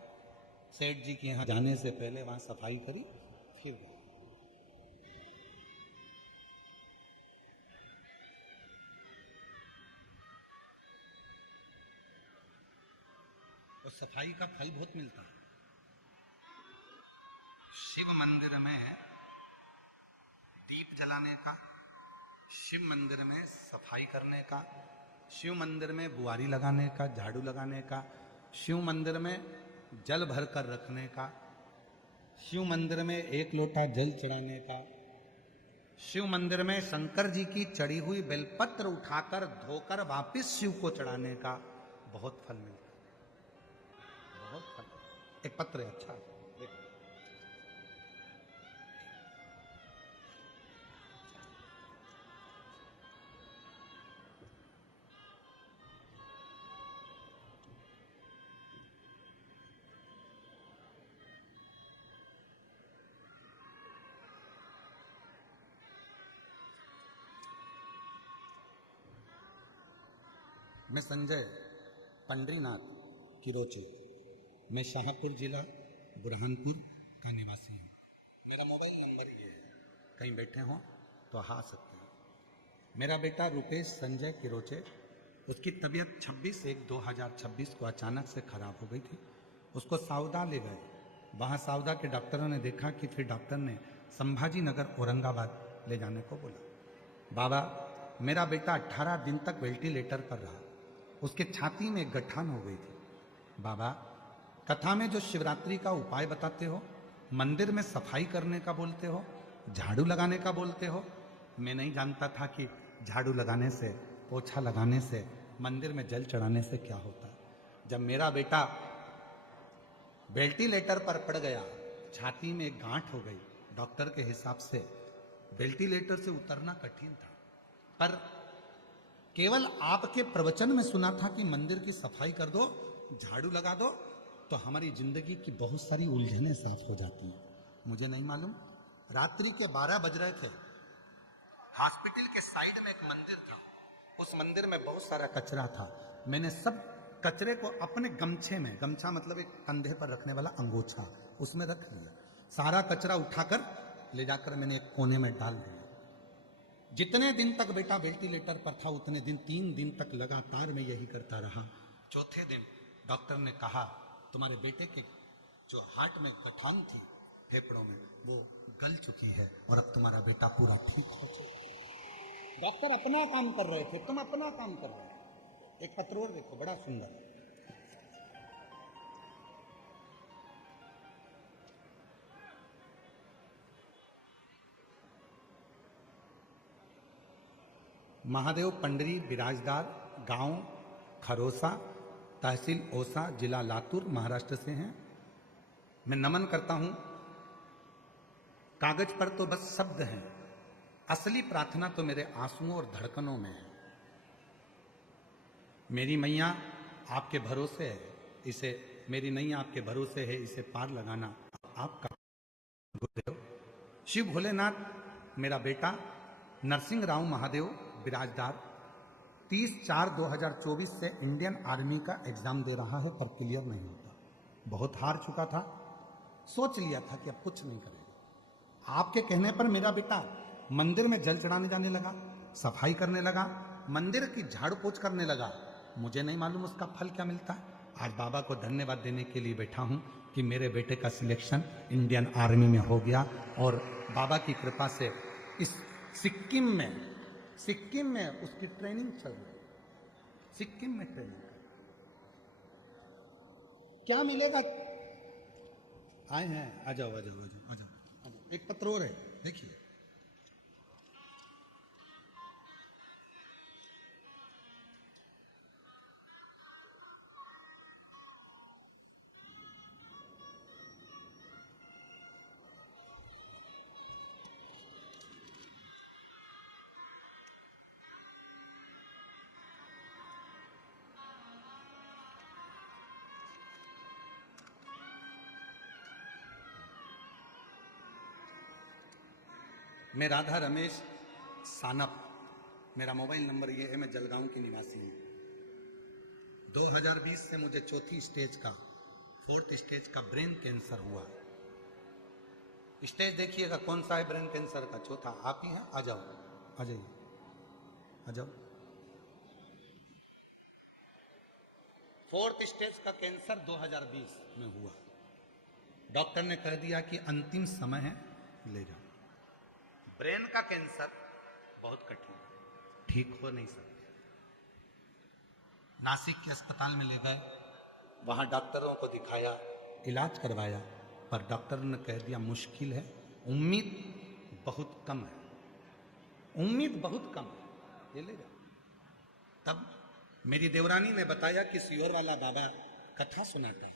सेठ जी के यहां जाने से पहले वहां सफाई करी, फिर गया। तो सफाई का फल बहुत मिलता है। शिव मंदिर में दीप जलाने का, शिव मंदिर में सफाई करने का, शिव मंदिर में बुआरी लगाने का, झाड़ू लगाने का शिव मंदिर में जल भर कर रखने का, शिव मंदिर में 1 लोटा जल चढ़ाने का, शिव मंदिर में शंकर जी की चढ़ी हुई बेलपत्र उठाकर धोकर वापिस शिव को चढ़ाने का बहुत फल मिलता है, बहुत फल। एक पत्र है, अच्छा देखो। मैं संजय पंडरीनाथ किरोचे, मैं शाहपुर जिला बुरहानपुर का निवासी हूँ। मेरा मोबाइल नंबर ये है, कहीं बैठे हों तो आ सकते हैं। मेरा बेटा रुपेश संजय किरोचे, उसकी तबीयत 26/1/2026 को अचानक से खराब हो गई थी। उसको सावदा ले गए, वहाँ सावदा के डॉक्टरों ने देखा कि फिर डॉक्टर ने संभाजी नगर औरंगाबाद ले जाने को बोला। बाबा, मेरा बेटा 18 दिन तक वेंटिलेटर पर रहा, उसके छाती में एक गठान हो गई थी। बाबा, कथा में जो शिवरात्रि का उपाय बताते हो, मंदिर में सफाई करने का बोलते हो, झाड़ू लगाने का बोलते हो, मैं नहीं जानता था कि झाड़ू लगाने से, पोछा लगाने से, मंदिर में जल चढ़ाने से क्या होता है। जब मेरा बेटा वेंटिलेटर पर पड़ गया, छाती में एक गांठ हो गई, डॉक्टर के हिसाब से वेंटिलेटर से उतरना कठिन था, पर केवल आपके प्रवचन में सुना था कि मंदिर की सफाई कर दो, झाड़ू लगा दो, तो हमारी जिंदगी की बहुत सारी उलझनें साफ हो जाती हैं। मुझे नहीं मालूम, रात्रि के 12 बज रहे थे, हॉस्पिटल के साइड में एक मंदिर था, उस मंदिर में बहुत सारा कचरा था। मैंने सब कचरे को अपने गमछे में, गमछा मतलब एक कंधे पर रखने वाला अंगोछा, उसमें रख लिया। सारा कचरा उठाकर ले जाकर मैंने एक कोने में डाल दिया। जितने दिन तक बेटा वेंटिलेटर पर था, उतने दिन 3 दिन तक लगातार मैं यही करता रहा। चौथे दिन डॉक्टर ने कहा, तुम्हारे बेटे के जो हार्ट में गठान थी फेफड़ों में, वो गल चुकी है और अब तुम्हारा बेटा पूरा ठीक हो चुका। डॉक्टर अपना काम कर रहे थे, तुम अपना काम कर रहे थे। एक पत्र और देखो, बड़ा सुंदर। महादेव पंडरी बिराजदार, गांव खरोसा, तहसील ओसा, जिला लातूर, महाराष्ट्र से हैं। मैं नमन करता हूं। कागज पर तो बस शब्द हैं, असली प्रार्थना तो मेरे आंसुओं और धड़कनों में है। मेरी मैया आपके भरोसे है, इसे, मेरी नैया आपके भरोसे है, इसे पार लगाना आपका गुरुदेव। शिव भोलेनाथ मेरा बेटा नरसिंह राव महादेव बिराजदार 30/4/2024 से इंडियन आर्मी का एग्जाम दे रहा है, पर क्लियर नहीं होता। बहुत हार चुका था, सोच लिया था कि अब कुछ नहीं करेगा। आपके कहने पर मेरा बेटा मंदिर में जल चढ़ाने जाने लगा, सफाई करने लगा, मंदिर की झाड़ू पोछ करने लगा। मुझे नहीं मालूम उसका फल क्या मिलता है। आज बाबा को धन्यवाद देने के लिए बैठा हूं कि मेरे बेटे का सिलेक्शन इंडियन आर्मी में हो गया, और बाबा की कृपा से इस सिक्किम में उसकी ट्रेनिंग चल रही है। सिक्किम में ट्रेनिंग क्या मिलेगा? आए हैं, आ जाओ आ जाओ आ जाओ आ जाओ। एक पत्र और है, देखिए। मैं राधा रमेश सानप, मेरा मोबाइल नंबर ये है। मैं जलगांव की निवासी हूँ। 2020 से मुझे 4th स्टेज का ब्रेन कैंसर हुआ। स्टेज देखिएगा कौन सा है ब्रेन कैंसर का, 4था। आप ही हैं, आ जाओ, आ जाइए, आ जाओ। 4th स्टेज का कैंसर 2020 में हुआ। डॉक्टर ने कह दिया कि अंतिम समय है, ले जाओ। ब्रेन का कैंसर बहुत कठिन, ठीक हो नहीं सकता। नासिक के अस्पताल में ले गए, वहाँ डॉक्टरों को दिखाया, इलाज करवाया, पर डॉक्टर ने कह दिया मुश्किल है, उम्मीद बहुत कम है, उम्मीद बहुत कम है, ये ले जा। तब मेरी देवरानी ने बताया कि सीहोर वाला बाबा कथा सुनाता है,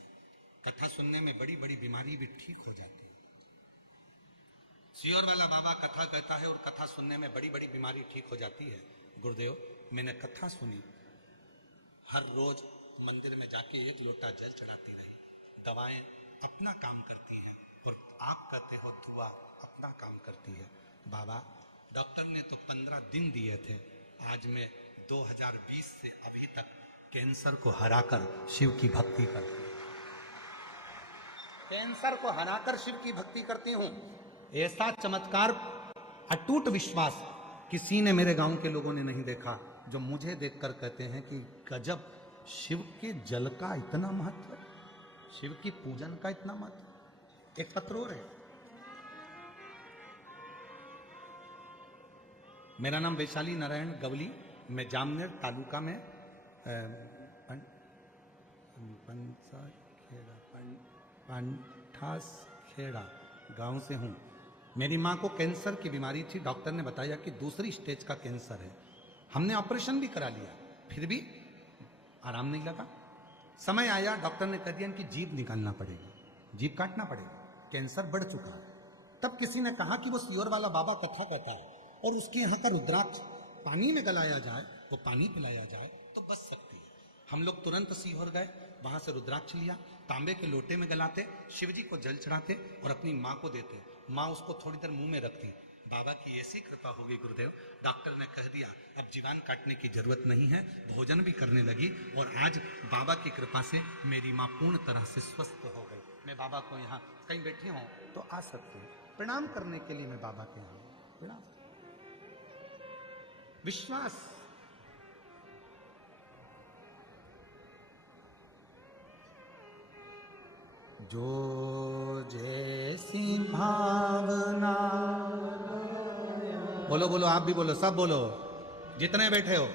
कथा सुनने में बड़ी बड़ी बीमारी भी ठीक हो जाती है। सीहोर वाला बाबा कथा कहता है और कथा सुनने में बड़ी बड़ी बीमारी ठीक हो जाती है। गुरुदेव, मैंने कथा सुनी, हर रोज मंदिर में जाके एक लोटा जल चढ़ाती रही, दवाएं अपना काम करती हैं और आप कहते हो दुआ अपना काम करती है। बाबा, डॉक्टर ने तो 15 दिन दिए थे, आज मैं 2020 से अभी तक कैंसर को हराकर शिव की भक्ति करती हूँ, कैंसर को हराकर शिव की भक्ति करती हूँ। ऐसा चमत्कार, अटूट विश्वास किसी ने मेरे गांव के लोगों ने नहीं देखा, जो मुझे देखकर कहते हैं कि गजब, शिव के जल का इतना महत्व, शिव की पूजन का इतना महत्व। एक पत्रोर है, मेरा नाम वैशाली नारायण गवली, मैं जामनेर तालुका में पंठासखेड़ा गांव से हूँ। मेरी माँ को कैंसर की बीमारी थी, डॉक्टर ने बताया कि दूसरी स्टेज का कैंसर है। हमने ऑपरेशन भी करा लिया, फिर भी आराम नहीं लगा। समय आया, डॉक्टर ने कह दिया कि जीभ निकालना पड़ेगा, जीभ काटना पड़ेगा, कैंसर बढ़ चुका है। तब किसी ने कहा कि वो सीहोर वाला बाबा कथा कहता है और उसके यहाँ का रुद्राक्ष पानी में गलाया जाए, वो पानी पिलाया जाए तो बच सकती है। हम लोग तुरंत सीहोर गए, वहां से रुद्राक्ष लिया, तांबे के लोटे में गलाते, शिव जी को जल चढ़ाते और अपनी माँ को देते। माँ उसको थोड़ी देर मुंह में रखती। बाबा की ऐसी कृपा हो गई गुरुदेव, डॉक्टर ने कह दिया अब जीवान काटने की जरूरत नहीं है, भोजन भी करने लगी और आज बाबा की कृपा से मेरी माँ पूर्ण तरह से स्वस्थ हो गई। मैं बाबा को यहाँ कहीं बैठी हूँ तो आ सकते हैं, प्रणाम करने के लिए मैं बाबा के यहाँ प्रणाम। विश्वास, जो जैसी भावना, बोलो बोलो, आप भी बोलो, सब बोलो, जितने बैठे हो,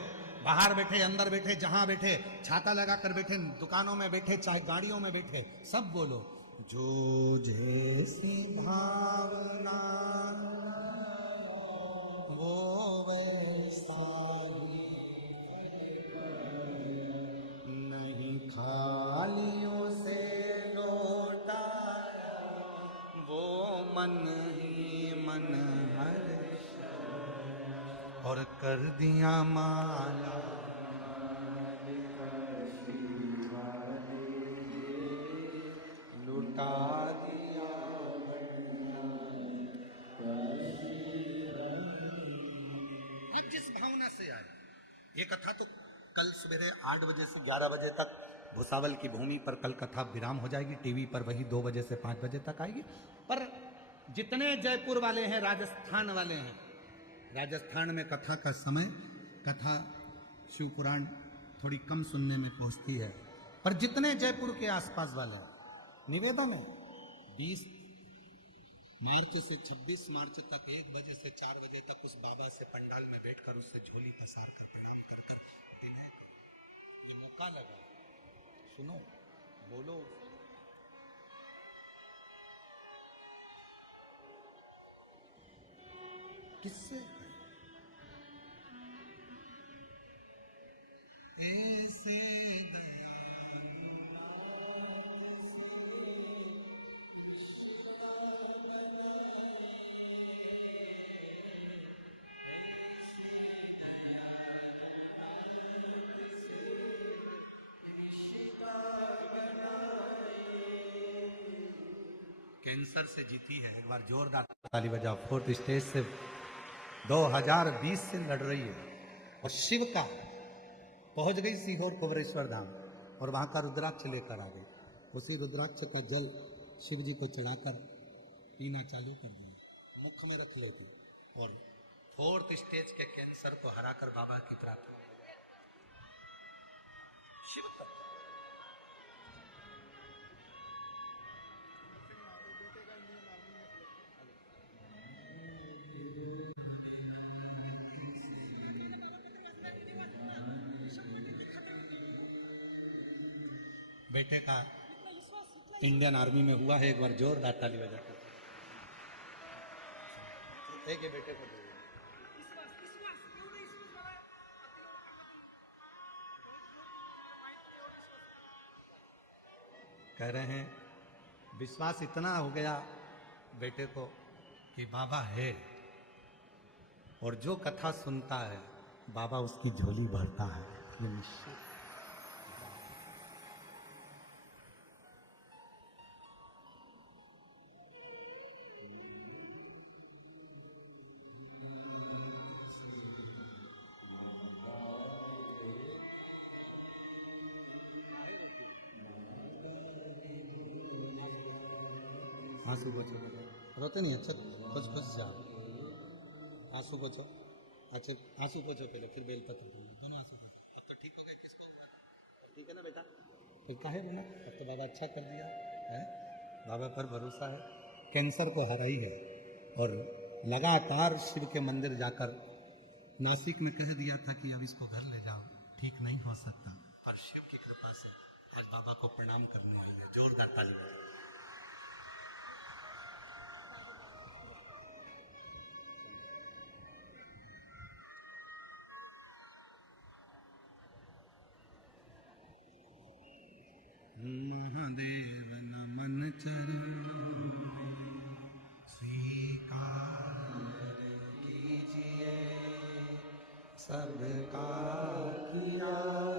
बाहर बैठे, अंदर बैठे, जहां बैठे, छाता लगा कर बैठे, दुकानों में बैठे, चाहे गाड़ियों में बैठे, सब बोलो, जो जैसी भावना वो वैसा ही, नहीं खालियों से लौटाया वो मन ही मन हर्ष, और कर दिया माला लुटा दिया। आप जिस भावना से आए, ये कथा तो कल सवेरे 8 बजे से 11 बजे तक भुसावल की भूमि पर कल कथा विराम हो जाएगी, टीवी पर वही 2 बजे से 5 बजे तक आएगी। पर जितने जयपुर वाले हैं, राजस्थान वाले हैं, राजस्थान में कथा का समय, कथा शिव पुराण थोड़ी कम सुनने में पहुंचती है, पर जितने जयपुर के आसपास वाले, निवेदन है 20 मार्च से 26 मार्च तक 1 बजे से 4 बजे तक उस बाबा से पंडाल में बैठकर उससे झोली पसार कर प्रणाम कर विनय करो। ये मौका लगा, सुनो, बोलो। किससे ऐसे कैंसर से जीती है, एक बार जोरदार ताली बजाओ। 4th स्टेज से 2020 से लड़ रही है और शिव का पहुंच गई सीहोर कुबरेश्वर धाम और वहां का रुद्राक्ष लेकर आ गई। उसी रुद्राक्ष का जल शिव जी को चढ़ाकर पीना चालू कर दिया, मुख में रख लो थी और 4th स्टेज के कैंसर को हराकर बाबा की प्रार्थना शिव का। बेटे का इंडियन आर्मी में हुआ है, एक बार जोरदार ताली बजाकर एक बेटे को दे। कह रहे हैं विश्वास इतना हो गया बेटे को कि बाबा है, और जो कथा सुनता है बाबा उसकी झोली भरता है, ये निश्चित। आंसू पोछो, रोते नहीं, अच्छा खुश खुश जाओ, आंसू पोछो, अच्छा आंसू पोछो पहले, फिर बेलपत्र दोनों आंसू पोछो। अब तो ठीक हो गए, किसको ठीक है ना बेटा, फिर काहे रोना, अब तो बाबा अच्छा कर दिया है, बाबा पर भरोसा है, कैंसर को हराई है, और लगातार शिव के मंदिर जाकर नासिक में कह दिया था कि अब इसको घर ले जाओ, ठीक नहीं हो सकता, पर शिव की कृपा से आज बाबा को प्रणाम करने आए हैं। जोरदार ताली। महादेव नमन चरण स्वीकार कीजिए, सबका किया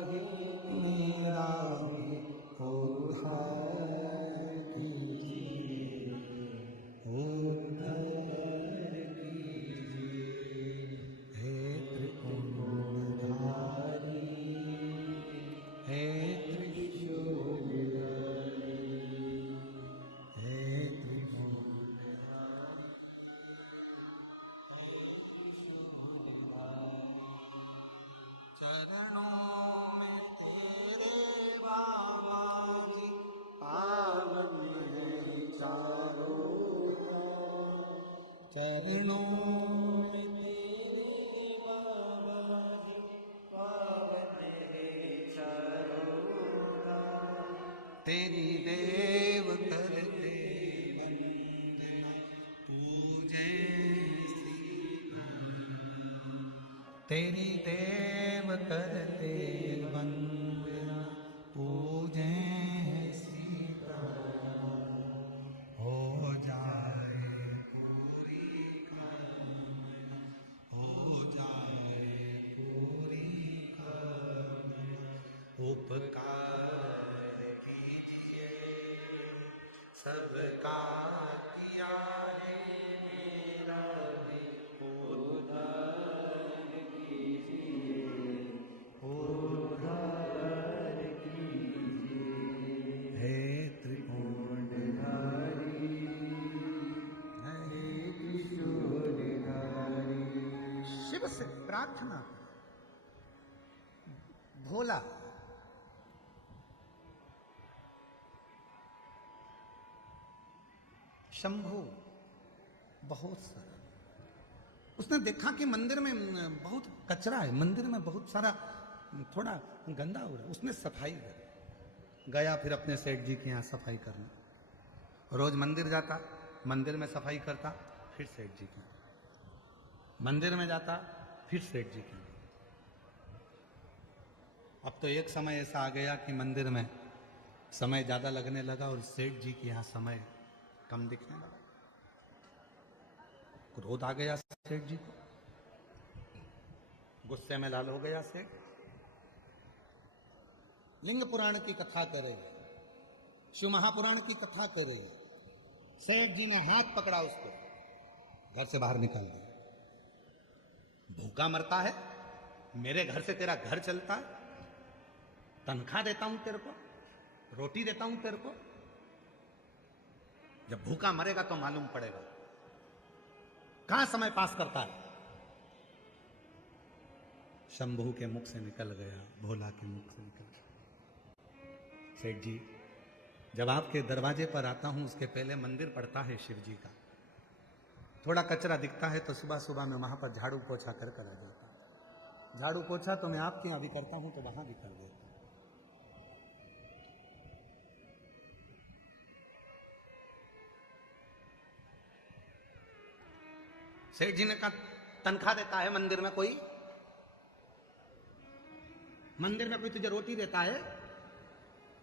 ही मेरा उद्धार कीजिए, उद्धार कीजिए, हे त्रिपुरारी, हे चरणों में तेरे बाबा जी पावन है चारों, तेरी देव करते वंदना पूजे तेरी देव करते वंदना पूजे सीता, हो जाए पूरी कामना, हो जाए पूरी कामना, उपकार कीजिए, सबका किया है मेरा भी उद्धार कीजिए, उद्धार कीजिए, हे त्रिपुरारी, हे त्रिशूलधारी। शिव से प्रार्थना, भोला शंभू बहुत सारा, उसने देखा कि मंदिर में बहुत कचरा है, मंदिर में बहुत सारा थोड़ा गंदा हो रहा है, उसने सफाई कर गया, फिर अपने सेठ जी के यहाँ सफाई करने, रोज मंदिर जाता, मंदिर में सफाई करता, फिर सेठ जी के मंदिर में जाता, फिर सेठ जी के। अब तो एक समय ऐसा आ गया कि मंदिर में समय ज्यादा लगने लगा और सेठ जी के यहाँ समय कम दिखने लगा, क्रोध आ गया सेठ जी को, गुस्से में लाल हो गया सेठ। लिंग पुराण की कथा करेगा, शिव महापुराण की कथा करेगा, सेठ जी ने हाथ पकड़ा उसको, घर से बाहर निकाल दिया। भूखा मरता है, मेरे घर से तेरा घर चलता है, तनख्वाह देता हूं तेरे को, रोटी देता हूं तेरे को, जब भूखा मरेगा तो मालूम पड़ेगा कहां समय पास करता है। शंभू के मुख से निकल गया, भोला के मुख से निकल गया, सेठ जी जब आपके दरवाजे पर आता हूं उसके पहले मंदिर पड़ता है शिव जी का, थोड़ा कचरा दिखता है तो सुबह सुबह मैं वहां पर झाड़ू पोछा कर आ जाता हूं, झाड़ू पोछा तो मैं आपके यहां भी करता हूं तो वहां भी कर देता हूं। सेठ जी ने कहा तनख्वाह देता है मंदिर में कोई? मंदिर में कोई तुझे रोटी देता है?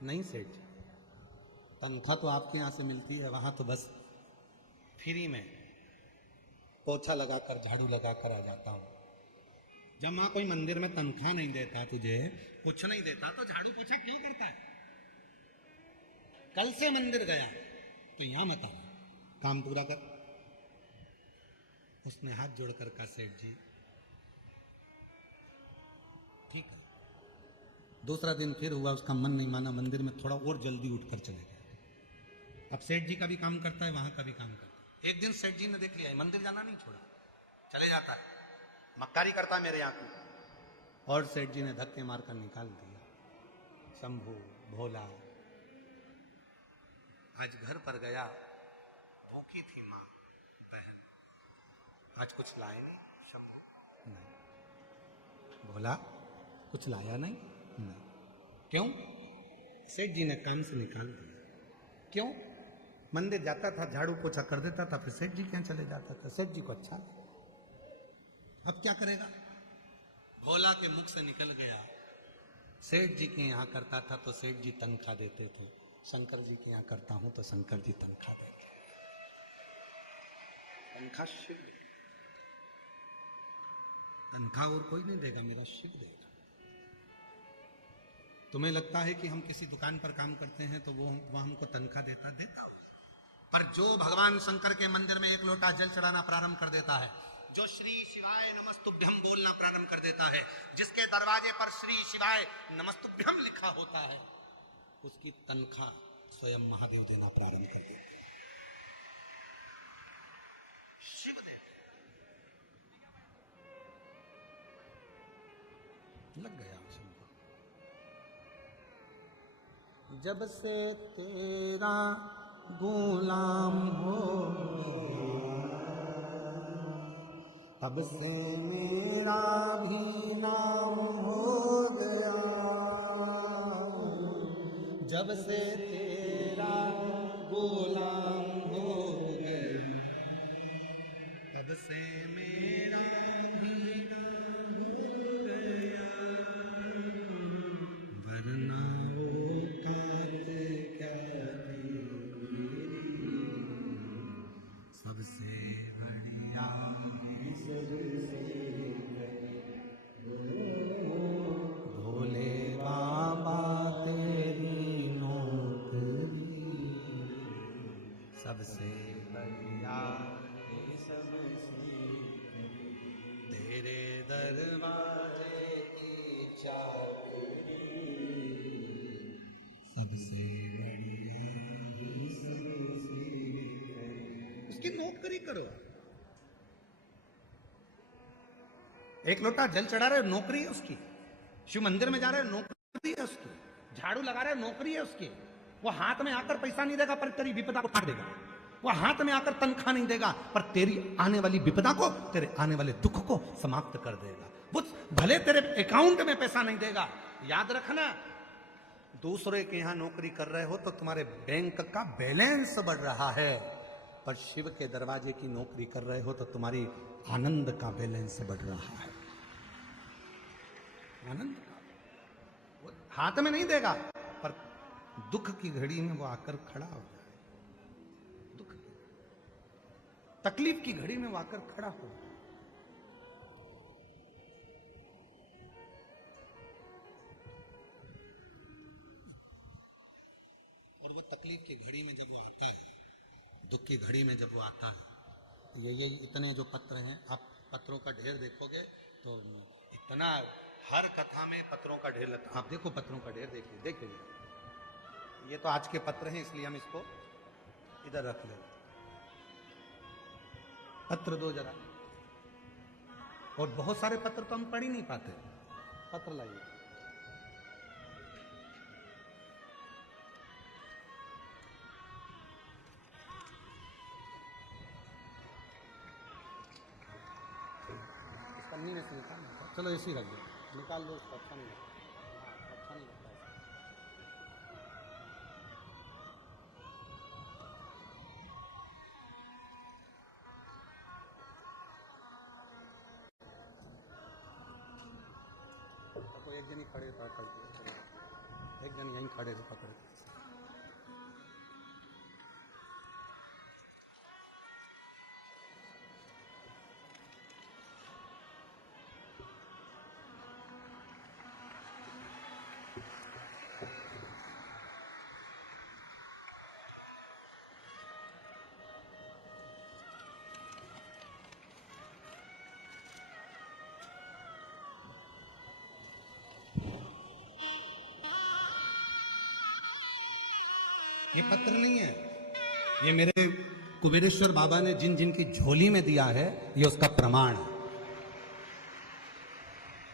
नहीं सेठ जी, तनख्वाह तो आपके यहां से मिलती है, वहां तो बस फ्री में पोछा लगाकर झाड़ू लगाकर आ जाता हूं। जब वहां कोई मंदिर में तनख्वाह नहीं देता, तुझे कुछ नहीं देता, तो झाड़ू पोछा क्यों करता है? कल से मंदिर गया तो यहां मत आ, काम पूरा कर। उसने हाथ जोड़कर कहा सेठ जी ठीक है। दूसरा दिन फिर हुआ, उसका मन नहीं माना, मंदिर में थोड़ा और जल्दी उठकर चले गए। अब सेठ जी का भी काम करता है, वहां का भी काम करता है। एक दिन सेठ जी ने देख लिया मंदिर जाना नहीं छोड़ा, चले जाता है, मक्कारी करता है मेरे यहाँ की। और सेठ जी ने धक्के मारकर निकाल दिया। शंभू भोला, आज घर पर गया, भूखी थी माँ बहन, आज कुछ लाए नहीं? शंभू नहीं। भोला कुछ लाया नहीं? नहीं। क्यों? सेठ जी ने काम से निकाल दिया। क्यों? मंदिर जाता था, झाड़ू पोछा कर देता था, फिर सेठ जी के यहाँ चले जाता था, सेठ जी को अच्छा। अब क्या करेगा? भोला के मुख से निकल गया, सेठ जी के यहाँ करता था तो सेठ जी तनख्वाह देते थे, शंकर जी के यहाँ करता हूं तो शंकर जी तनख्वाह देते। तनख्वाह शिव, तनख्वाह और कोई नहीं देगा, मेरा शिव देगा। तुम्हें लगता है कि हम किसी दुकान पर काम करते हैं तो वो हमको तनख्वाह देता हो, पर जो भगवान शंकर के मंदिर में एक लोटा जल चढ़ाना प्रारंभ कर देता है, जो श्री शिवाय नमस्तुभ्यम बोलना प्रारंभ कर देता है, जिसके दरवाजे पर श्री शिवाय नमस्तुभ्यम लिखा होता है, उसकी तनख्वाह स्वयं महादेव देना प्रारंभ कर देते हैं। शिव लग गया शंभू। जब से तेरा गुलाम हो, अब से मेरा भी नाम हो गया। जब से तेरा गुलाम हो गया, तब से मेरा भी नाम हो गया। वरना वो काते क्या थी, सबसे बढ़िया भोले बाबा तेरी नौकरी, सबसे बढ़िया तेरे दरबारे की चाकरी, सबसे बढ़िया उसकी नौकरी करो। एक लोटा जल चढ़ा रहे, नौकरी है उसकी। शिव मंदिर में जा रहे, नौकरी है उसकी। झाड़ू लगा रहे, नौकरी है उसकी। वो हाथ में आकर पैसा नहीं देगा पर तेरी विपदा को काट देगा। वो हाथ में आकर तनख्वाह नहीं देगा पर तेरी आने वाली विपदा को, तेरे आने वाले दुख को समाप्त कर देगा। वो भले तेरे अकाउंट में पैसा नहीं देगा, याद रखना, दूसरे के यहां नौकरी कर रहे हो तो तुम्हारे बैंक का बैलेंस बढ़ रहा है, पर शिव के दरवाजे की नौकरी कर रहे हो तो तुम्हारी आनंद का बैलेंस बढ़ रहा है। आनंद वो हाथ में नहीं देगा पर दुख की घड़ी में वो आकर खड़ा हो जाए, दुख तकलीफ की घड़ी में वो आकर खड़ा हो। और वो तकलीफ की घड़ी में जब वो आता है, दुख की घड़ी में जब वो आता है, ये इतने जो पत्र हैं, आप पत्रों का ढेर देखोगे तो इतना, हर कथा में पत्रों का ढेर लगता है। आप देखो पत्रों का ढेर, देखिए ये तो आज के पत्र हैं इसलिए हम इसको इधर रख लेते। पत्र दो जरा, और बहुत सारे पत्र तो हम पढ़ ही नहीं पाते। पत्र लाइए। इस पन्नी में से निकाल, चलो ऐसे ही रख दो, निकाल लो उसको, अच्छा नहीं लगता। हाँ, अच्छा नहीं लगता ऐसा। एक जन ही खड़े था, एक जन यहीं खड़े थे पकड़े। ये पत्र नहीं है, ये मेरे कुबेरेश्वर बाबा ने जिन जिन की झोली में दिया है, ये उसका प्रमाण है,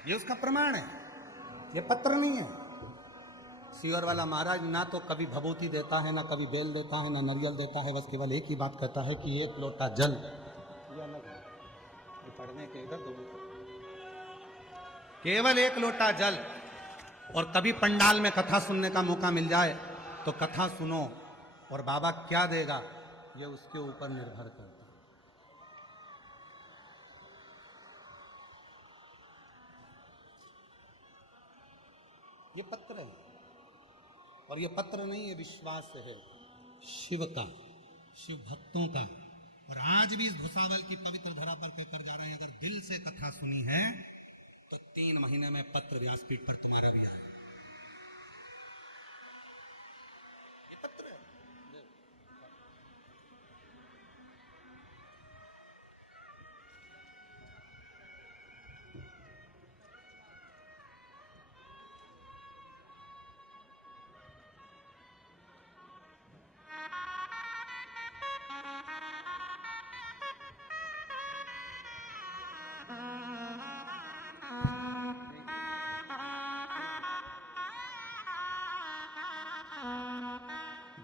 ये उसका प्रमाण है, ये पत्र नहीं है। सीवर वाला महाराज ना तो कभी भभूति देता है, ना कभी बेल देता है, ना नरियल देता है, बस केवल एक ही बात कहता है कि एक लोटा जल, ये अलग है, ये पढ़ने के इधर दो, केवल एक लोटा जल। और कभी पंडाल में कथा सुनने का मौका मिल जाए तो कथा सुनो, और बाबा क्या देगा ये उसके ऊपर निर्भर करता है। ये पत्र है, और ये पत्र नहीं है, विश्वास है शिव का, शिव भक्तों का। और आज भी इस भुसावल की पवित्र धरा पर कहकर जा रहे हैं, अगर दिल से कथा सुनी है तो 3 महीने में पत्र व्यासपीठ पर तुम्हारा भी आएगा।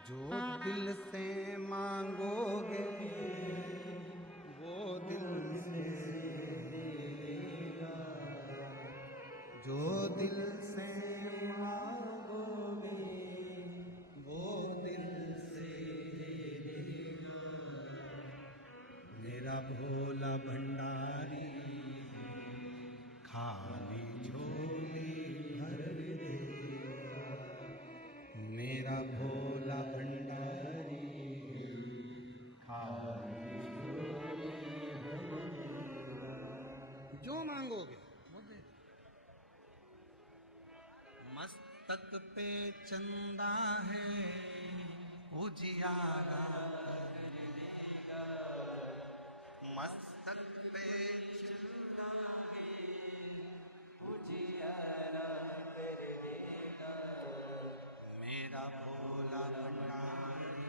जो दिल से मांगोगे वो दिल से देगा, जो दिल से मांगोगे वो दिल से देगा। मेरा भोला भंडारी खाली झोली भर देगा, मेरा भोला भंडारी खाली झोली भर देगा। जो मांगोगे वो दे। मस्तक पे चंदा है उजियारा कर देगा, मस्तक पे चंदा है उजियारा कर देगा, मेरा भोला भंडारी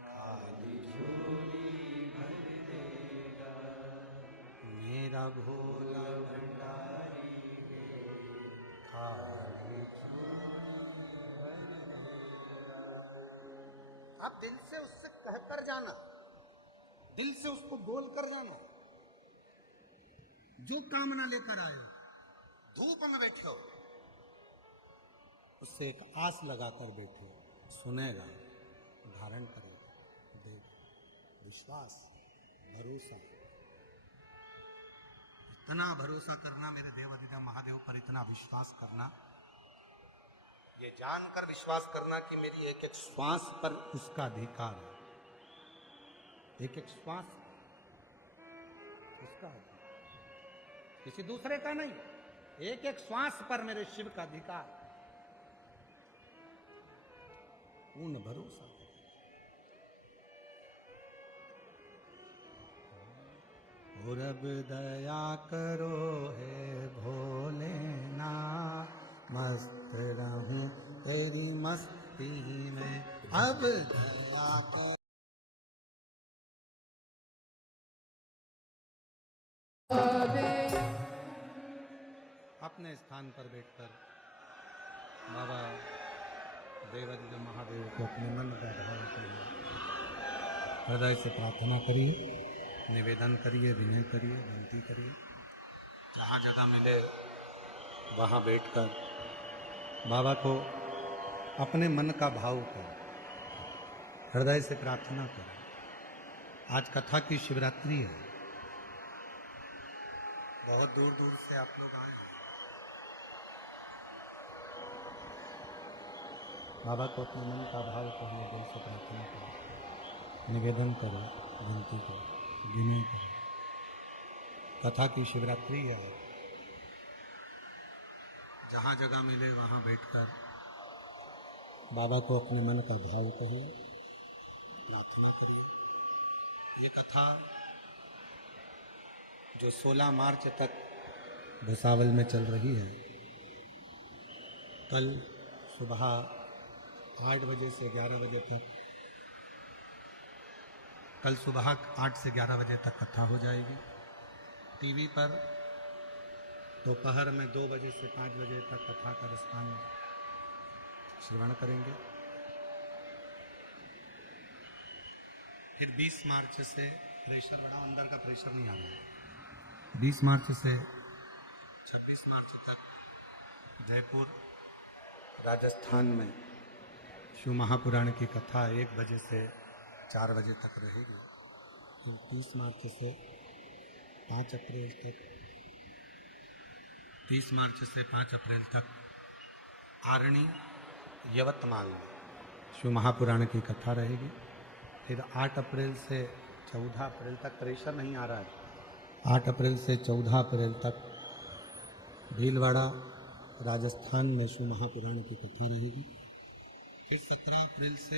खाली झोली भर देगा, मेरा भोला भंडारी खाली झोली भर देगा। आप दिल से उससे कहकर जाना, दिल से उसको बोल कर जाना, जो कामना लेकर आए हो। धूप में बैठे हो, उससे एक आस लगाकर बैठे, सुनेगा, धारण करेगा, देगा। विश्वास, भरोसा, इतना भरोसा करना मेरे देवाधिदेव महादेव पर, इतना विश्वास करना, ये जानकर विश्वास करना कि मेरी एक एक श्वास पर उसका अधिकार है, एक एक श्वास उसका अधिकार, किसी दूसरे का नहीं, एक एक श्वास पर मेरे शिव का अधिकार, पूर्ण भरोसा। और अब दया करो है भोलेनाथ, मस्त रहूं तेरी मस्ती में, अब दया करो। अपने स्थान पर बैठकर बाबा देवाधिदेव महादेव को अपने मन का भाव करिए, हृदय से प्रार्थना करिए, निवेदन करिए, विनय करिए, विनती करिए, जहाँ जगह मिले वहाँ बैठकर बाबा को अपने मन का भाव करें, हृदय से प्रार्थना करें। आज कथा की शिवरात्रि है, बहुत दूर दूर से आप लोग आए हैं, बाबा को अपने मन का भाव कहिए, दिल से प्रार्थना करो, निवेदन करो, विनती करो, विनय करो। कथा की शिवरात्रि है, जहाँ जगह मिले वहाँ बैठकर बाबा को अपने मन का भाव कहिए, प्रार्थना करिए। ये कथा जो 16 मार्च तक भुसावल में चल रही है, कल सुबह 8 बजे से 11 बजे तक, कल सुबह 8 से 11 बजे तक कथा हो जाएगी। टीवी पर दोपहर में 2 बजे से 5 बजे तक कथा का रसपान श्रवण करेंगे। फिर 20 मार्च से प्रेशर बड़ा, अंदर का प्रेशर नहीं आ रहा है। 20 मार्च से 26 मार्च तक जयपुर राजस्थान में शिव महापुराण की कथा 1 बजे से 4 बजे तक रहेगी। फिर 30 मार्च से 5 अप्रैल तक, 30 मार्च से 5 अप्रैल तक आरणी यवतमाल में शिव महापुराण की कथा रहेगी। फिर 8 अप्रैल से 14 अप्रैल तक, प्रेशर नहीं आ रहा है, 8 अप्रैल से 14 अप्रैल तक भीलवाड़ा राजस्थान में शिव महापुराण की कथा रहेगी। फिर 17 अप्रैल से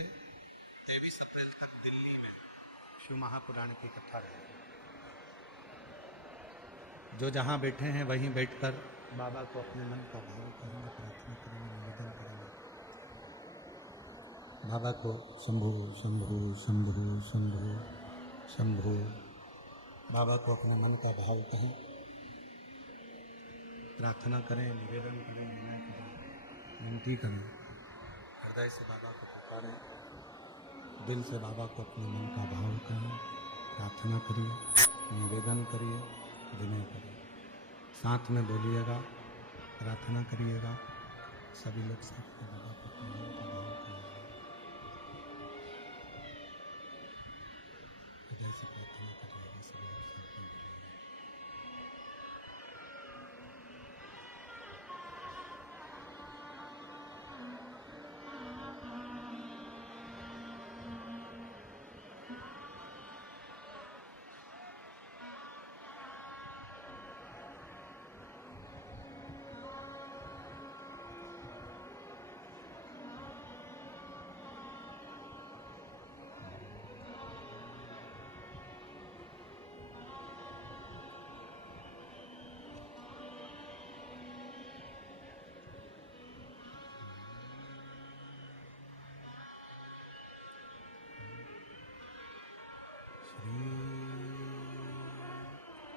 23 अप्रैल तक दिल्ली में शिव महापुराण की कथा रहेगी। जो जहाँ बैठे हैं वहीं बैठकर बाबा को अपने मन का भाव करेंगे, प्रार्थना करेंगे, निवेदन करेंगे। बाबा को शंभु शंभु शंभु शंभु शंभु, बाबा को अपने मन का भाव कहें, प्रार्थना करें, निवेदन करें, विनय करें, विनती करें, हृदय से बाबा को पुकारें, दिल से बाबा को अपने मन का भाव कहें, प्रार्थना करिए, निवेदन करिए, विनय करिए। साथ में बोलिएगा, प्रार्थना करिएगा, सभी लोग साथ में बाबा को अपने मन का भाव कहेंगे, हृदय से प्रार्थना करिएगा, सभी लोग साथ में बोलिएगा।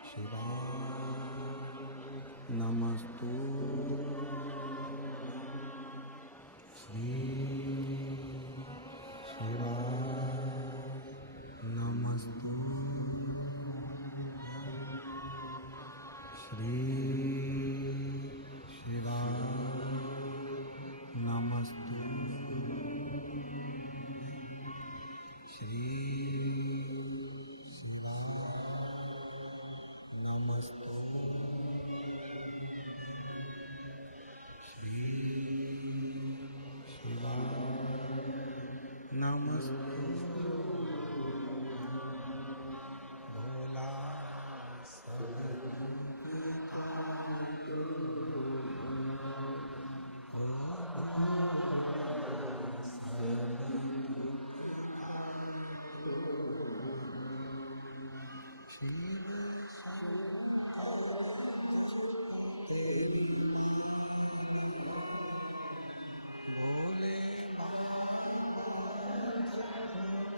शिवाय नमस्तु, श्री शिवाय नमस्तु, श्री शिवाय नमस्तु, श्री नमस्तु, श्री शिवाय नमस्तु। भोला सब दुख काटो, ओ भोला सब दुख काटो, शिव तेरी भोले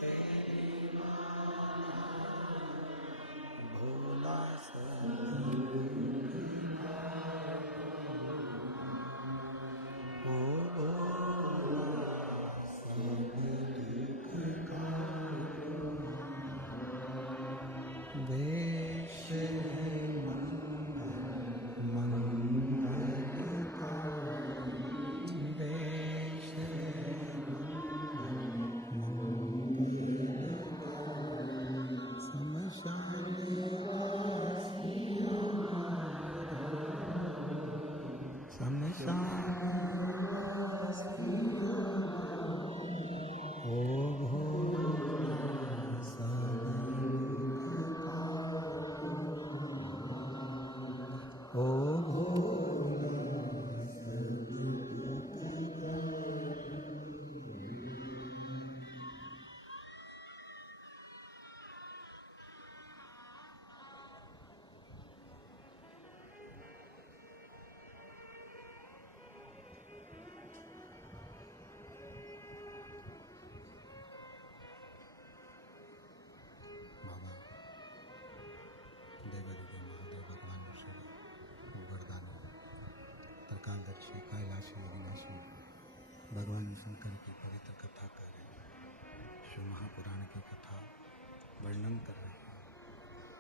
तेरी भोला सब ओ भोला सब दुख काटो, काशी अविनाशी भगवान शंकर की पवित्र कथा कर रहे हैं। शिव महापुराण की कथा वर्णन कर रहे हैं।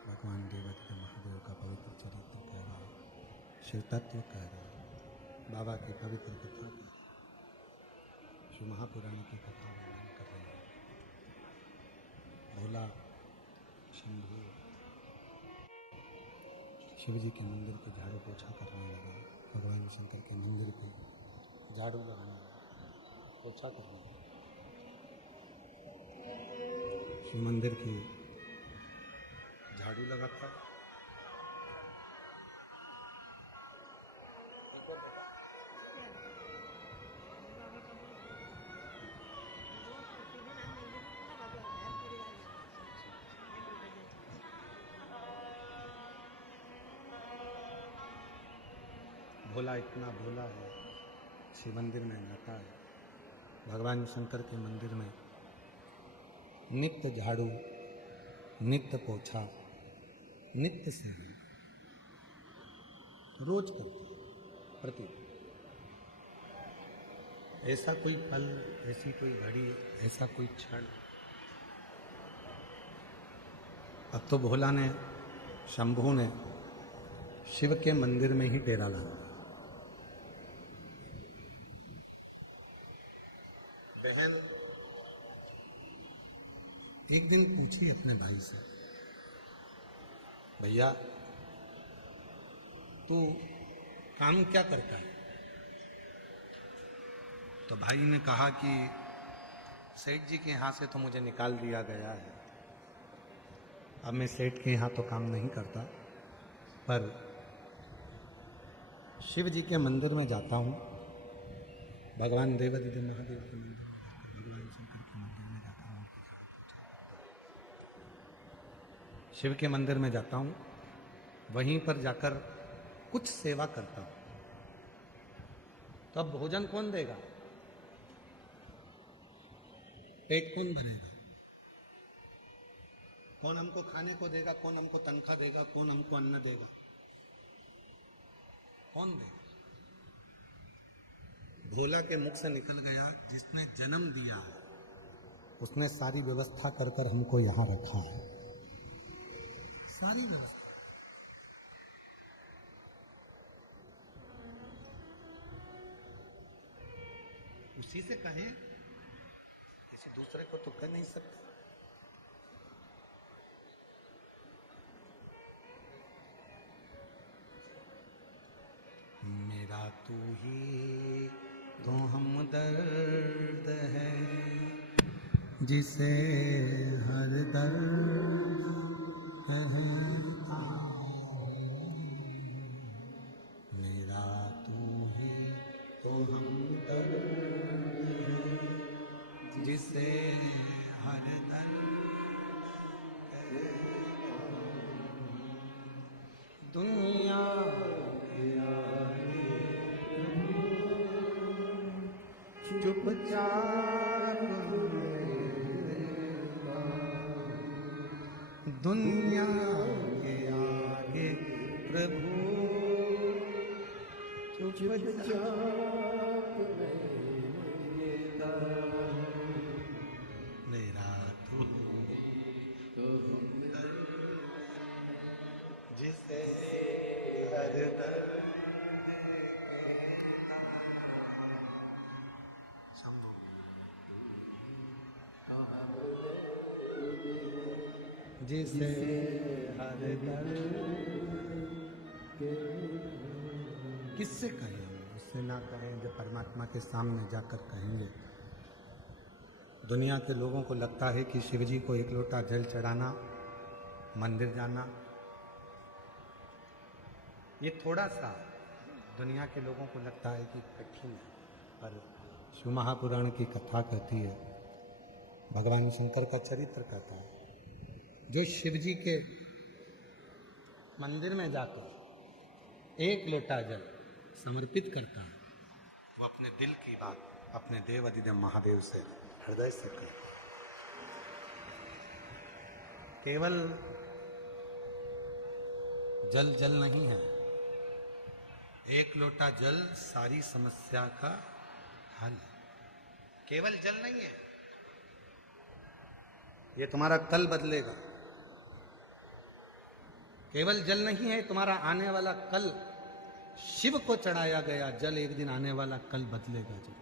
भगवान देवादिदेव महादेव का पवित्र चरित्र कह रहा है, शिव तत्व कह रहा है, बाबा की पवित्र कथा कर शिव महापुराण की कथा वर्णन कर रहे हैं। भोला शंभू शिव जी के मंदिर के झाड़ू पोछा करने लगा। भगवान शंकर के मंदिर पे झाड़ू लगाने लगा, पोछा करने लगा। शिव मंदिर की झाड़ू लगाता भोला इतना भोला है, शिव मंदिर में जाता है। भगवान शंकर के मंदिर में नित्य झाड़ू, नित्य पोछा, नित्य सेवा रोज करते हैं, प्रति। ऐसा कोई पल, ऐसी कोई घड़ी, ऐसा कोई क्षण अब तो भोला ने, शंभू ने शिव के मंदिर में ही डेरा लाया। बहन एक दिन पूछी अपने भाई से, भैया तू काम क्या करता है? तो भाई ने कहा कि सेठ जी के यहाँ से तो मुझे निकाल दिया गया है, अब मैं सेठ के यहाँ तो काम नहीं करता, पर शिव जी के मंदिर में जाता हूँ। भगवान देवादिदेव महादेव के मंदिर, भगवान शंकर के मंदिर में जाता हूँ, शिव के मंदिर में जाता हूँ, वहीं पर जाकर कुछ सेवा करता हूँ। तो अब भोजन कौन देगा? पेट कौन भरेगा? कौन हमको खाने को देगा? कौन हमको तनख्वाह देगा? कौन हमको अन्न देगा? कौन देगा? भोला के मुख से निकल गया, जिसने जन्म दिया है उसने सारी व्यवस्था कर कर हमको यहां रखा है, सारी व्यवस्था। उसी से कहें, किसी दूसरे को तो कह नहीं सकते। मेरा तू ही तो हमदर्द है, जिसे हर दर्द है। मेरा तू ही तो हमदर्द है, जिसे हर दर्द है। दुनिया चुपचाप दुनिया के आगे प्रभु चुपचाप मेरा तू जिसे हर दर्द जिसे हर दर्द। किससे कहें? उससे ना कहें जब परमात्मा के सामने जाकर कहेंगे। दुनिया के लोगों को लगता है कि शिव जी को एक लोटा जल चढ़ाना, मंदिर जाना, ये थोड़ा सा दुनिया के लोगों को लगता है कि कठिन है, पर शिव महापुराण की कथा कहती है, भगवान शंकर का चरित्र कहता है, जो शिव जी के मंदिर में जाकर एक लोटा जल समर्पित करता है, वो अपने दिल की बात अपने देवादिदेव महादेव से हृदय से करे। केवल जल जल नहीं है, एक लोटा जल सारी समस्या का हल। केवल जल नहीं है, ये तुम्हारा कल बदलेगा। केवल जल नहीं है, तुम्हारा आने वाला कल। शिव को चढ़ाया गया जल एक दिन आने वाला कल बदलेगा जल।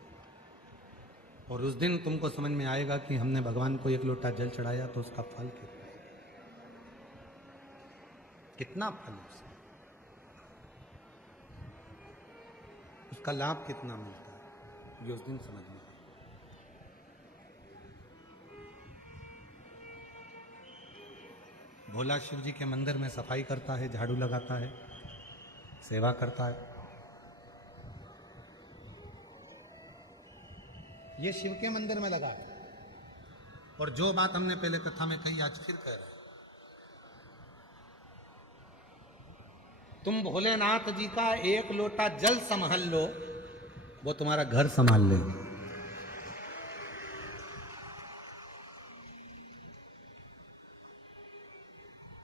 और उस दिन तुमको समझ में आएगा कि हमने भगवान को एक लोटा जल चढ़ाया तो उसका फल कितना फल है, उसका लाभ कितना मिलता है, ये उस दिन समझ में। भोला शिव जी के मंदिर में सफाई करता है, झाड़ू लगाता है, सेवा करता है। ये शिव के मंदिर में लगा है। और जो बात हमने पहले कथा में कही आज फिर कह रहे हैं, तुम भोलेनाथ जी का एक लोटा जल संभाल लो, वो तुम्हारा घर संभाल लेगा।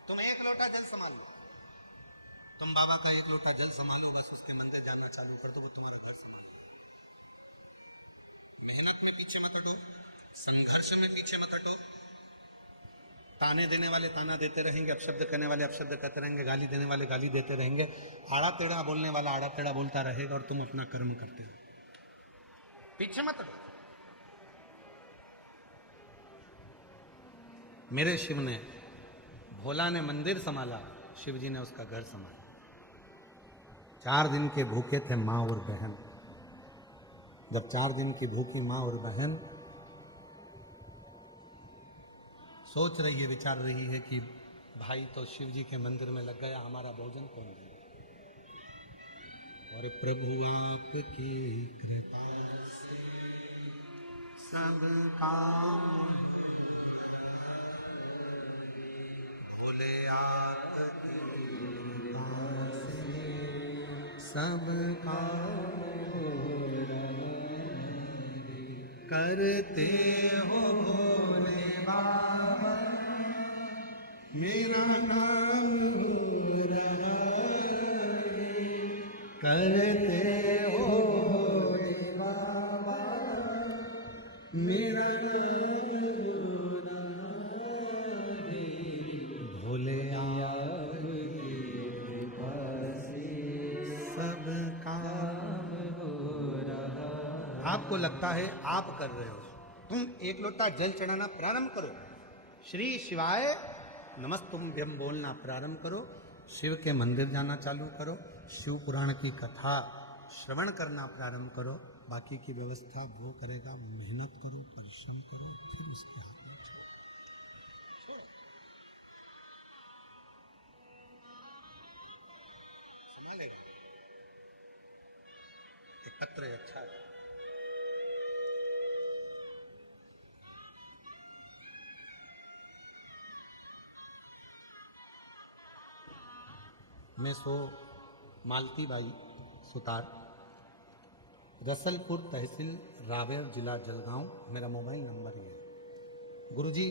तुम एक लोटा जल संभाल लो, तुम बाबा का एक लोटा जल संभालो, बस उसके मंदिर जाना चालू कर दो, वो तुम्हारा घर संभाल। मेहनत में पीछे मत हटो, संघर्ष में पीछे मत हटो। ताने देने वाले ताना देते रहेंगे, अपशब्द करने वाले अपशब्द कहते रहेंगे, गाली देने वाले गाली देते रहेंगे, आड़ा टेढ़ा बोलने वाला आड़ा टेढ़ा बोलता रहेगा, और तुम अपना कर्म करते रहो, पीछे मत हटो। मेरे शिव ने, भोला ने मंदिर संभाला, शिव जी ने उसका घर संभाला। 4 दिन के भूखे थे माँ और बहन। जब 4 दिन की भूखी माँ और बहन सोच रही है, विचार रही है कि भाई तो शिव जी के मंदिर में लग गया, हमारा भोजन कौन देगा? और प्रभु आपकी कृपा से सब काम, भोले आपकी कृपा से सब काम करते हो भोले बाबा, मेरा नाम हो रहा है। करते हो भोले बाबा, मेरा नाम हो रहा है। भोले आपकी कृपा से सब काम हो रहा। आपको लगता है आप कर रहे हो, तुम एक लोटा जल चढ़ाना प्रारंभ करो, श्री शिवाय नमस्तुभ्यम बोलना प्रारंभ करो, शिव के मंदिर जाना चालू करो, शिव पुराण की कथा श्रवण करना प्रारंभ करो। बाकी की व्यवस्था वो करेगा। मेहनत करो, परिश्रम करो, फिर उसके हाथ में छोड़ो। संभालेगा। एक पत्र है, अच्छा है। मैं सो मालती बाई सुतार, रसलपुर तहसील रावेर जिला जलगांव, मेरा मोबाइल नंबर ये है। गुरुजी,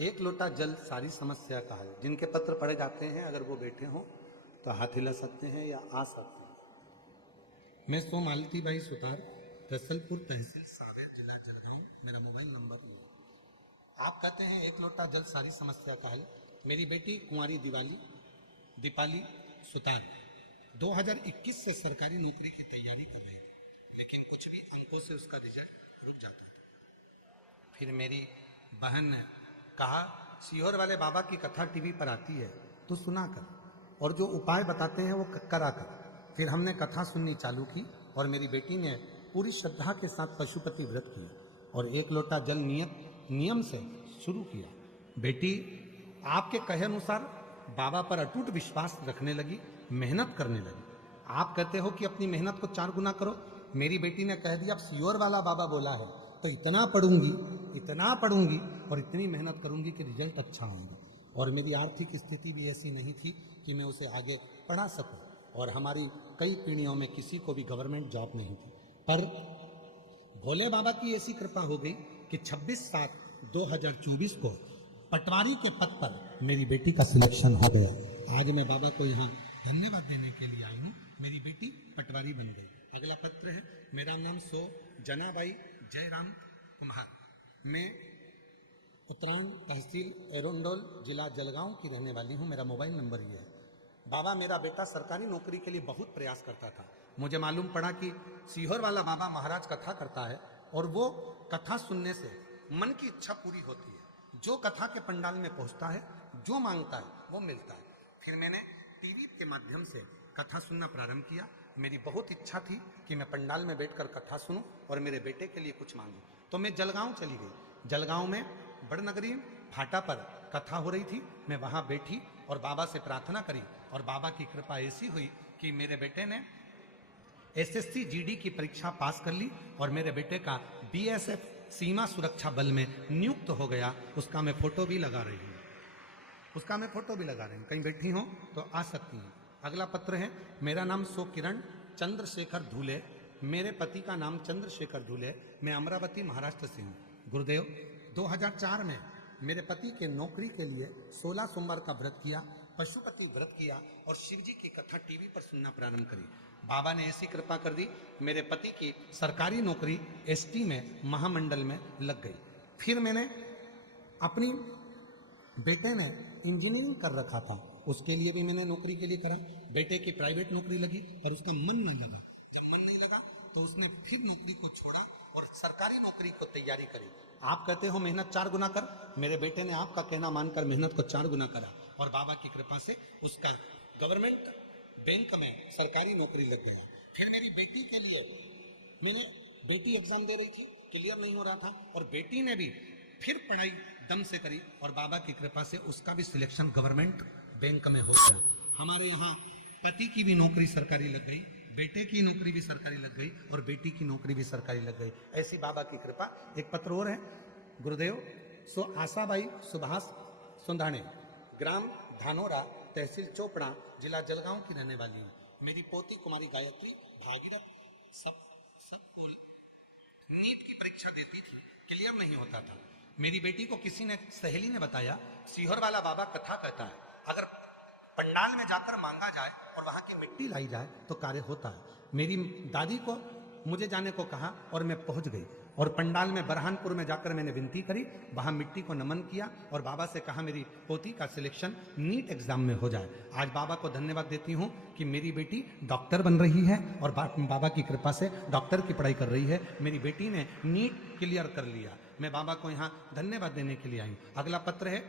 एक लोटा जल सारी समस्या का हल। जिनके पत्र पढ़े जाते हैं, अगर वो बैठे हों तो हाथ हिला सकते हैं या आ सकते हैं। मैं सो मालती बाई सुतार, रसलपुर तहसील रावेर जिला जलगांव, मेरा मोबाइल नंबर ये है। आप कहते हैं एक लोटा जल सारी समस्या का हल। मेरी बेटी कुंवारी दीपाली सुतार 2021 से सरकारी नौकरी की तैयारी कर रही थी, लेकिन कुछ भी अंकों से उसका रिजल्ट रुक जाता था। फिर मेरी बहन ने कहा, सीहोर वाले बाबा की कथा टीवी पर आती है, तो सुना कर, और जो उपाय बताते हैं वो करा कर। फिर हमने कथा सुननी चालू की, और मेरी बेटी ने पूरी श्रद्धा के साथ पशुपति व्रत किया और एक लोटा जल नियम से शुरू किया। बेटी आपके कहे अनुसार बाबा पर अटूट विश्वास रखने लगी, मेहनत करने लगी। आप कहते हो कि अपनी मेहनत को 4 गुना करो। मेरी बेटी ने कह दिया, अब सीहोर वाला बाबा बोला है तो इतना पढ़ूंगी और इतनी मेहनत करूंगी कि रिजल्ट अच्छा होगा। और मेरी आर्थिक स्थिति भी ऐसी नहीं थी कि मैं उसे आगे पढ़ा सकूं, और हमारी कई पीढ़ियों में किसी को भी गवर्नमेंट जॉब नहीं थी। पर भोले बाबा की ऐसी कृपा हो गई कि 26/7/2024 को पटवारी के पद पर मेरी बेटी का सिलेक्शन हो गया। आज मैं बाबा को यहाँ धन्यवाद देने के लिए आई हूँ मेरी बेटी पटवारी बन गई। अगला पत्र है, मेरा नाम जनाबाई जयराम कुमार, मैं उत्तरायण तहसील एरोंडोल जिला जलगांव की रहने वाली हूँ। मेरा मोबाइल नंबर ये है। बाबा, मेरा बेटा सरकारी नौकरी के लिए बहुत प्रयास करता था। मुझे मालूम पड़ा कि सीहोर वाला बाबा महाराज कथा करता है और वो कथा सुनने से मन की इच्छा पूरी होती है। जो कथा के पंडाल में पहुंचता है, जो मांगता है वो मिलता है। फिर मैंने टीवी के माध्यम से कथा सुनना प्रारंभ किया। मेरी बहुत इच्छा थी कि मैं पंडाल में बैठकर कथा सुनूं और मेरे बेटे के लिए कुछ मांगूं। तो मैं जलगांव चली गई। जलगांव में बड़नगरी फाटा पर कथा हो रही थी। मैं वहां बैठी और बाबा से प्रार्थना करी और बाबा की कृपा ऐसी हुई कि मेरे बेटे ने एसएससी जीडी की परीक्षा पास कर ली और मेरे बेटे का बीएसएफ सीमा सुरक्षा बल में नियुक्त हो गया। उसका मैं फोटो भी लगा रही हूँ। कहीं बैठी हो तो आ सकती हैं। अगला पत्र है, मेरा नाम किरण चंद्रशेखर धूले, मेरे पति का नाम चंद्रशेखर धूले, मैं अमरावती महाराष्ट्र से हूँ। गुरुदेव, 2004 में मेरे पति के नौकरी के लिए 16 सोमवार का व्रत किया, पशुपति व्रत किया और शिव जी की कथा टीवी पर सुनना प्रारंभ करी। बाबा ने ऐसी कृपा कर दी, मेरे पति की सरकारी नौकरी एसटी में महामंडल में लग गई। फिर मैंने अपनी बेटे ने इंजीनियरिंग कर रखा था, उसके लिए भी मैंने नौकरी के लिए करा। बेटे की प्राइवेट नौकरी लगी पर उसका मन न लगा। जब मन नहीं लगा तो उसने फिर नौकरी को छोड़ा और सरकारी नौकरी को तैयारी करी। आप कहते हो मेहनत 4 गुना कर, मेरे बेटे ने आपका कहना मानकर मेहनत को 4 गुना करा और बाबा की कृपा से उसका गवर्नमेंट बैंक में सरकारी नौकरी लग गया। फिर मेरी बेटी के लिए मैंने बेटी एग्जाम दे रही थी, क्लियर नहीं हो रहा था और बेटी ने भी फिर पढ़ाई दम से करी और बाबा की कृपा से उसका भी सिलेक्शन गवर्नमेंट बैंक में हो गया। हमारे यहाँ पति की भी नौकरी सरकारी लग गई, बेटे की नौकरी भी सरकारी लग गई और बेटी की नौकरी भी सरकारी लग गई। ऐसी बाबा की कृपा। एक पत्र और है, गुरुदेव, आशाबाई सुभाष सुंधाने, ग्राम धानोरा, तहसील चोपड़ा, जिला जलगांव की रहने वाली हूँ। मेरी पोती कुमारी गायत्री भागीरथ सबको नीट की परीक्षा देती थी, क्लियर नहीं होता था। मेरी बेटी को किसी ने, सहेली ने बताया, सीहोर वाला बाबा कथा कहता है, अगर पंडाल में जाकर मांगा जाए और वहां की मिट्टी लाई जाए तो कार्य होता है। मेरी दादी को मुझे जाने को कहा और मैं पहुंच गई और पंडाल में बरहानपुर में जाकर मैंने विनती करी, वहां मिट्टी को नमन किया और बाबा से कहा मेरी पोती का सिलेक्शन नीट एग्जाम में हो जाए। आज बाबा को धन्यवाद देती हूँ कि मेरी बेटी डॉक्टर बन रही है और बाबा की कृपा से डॉक्टर की पढ़ाई कर रही है। मेरी बेटी ने नीट क्लियर कर लिया। मैं बाबा को यहाँ धन्यवाद देने के लिए आई। अगला पत्र है,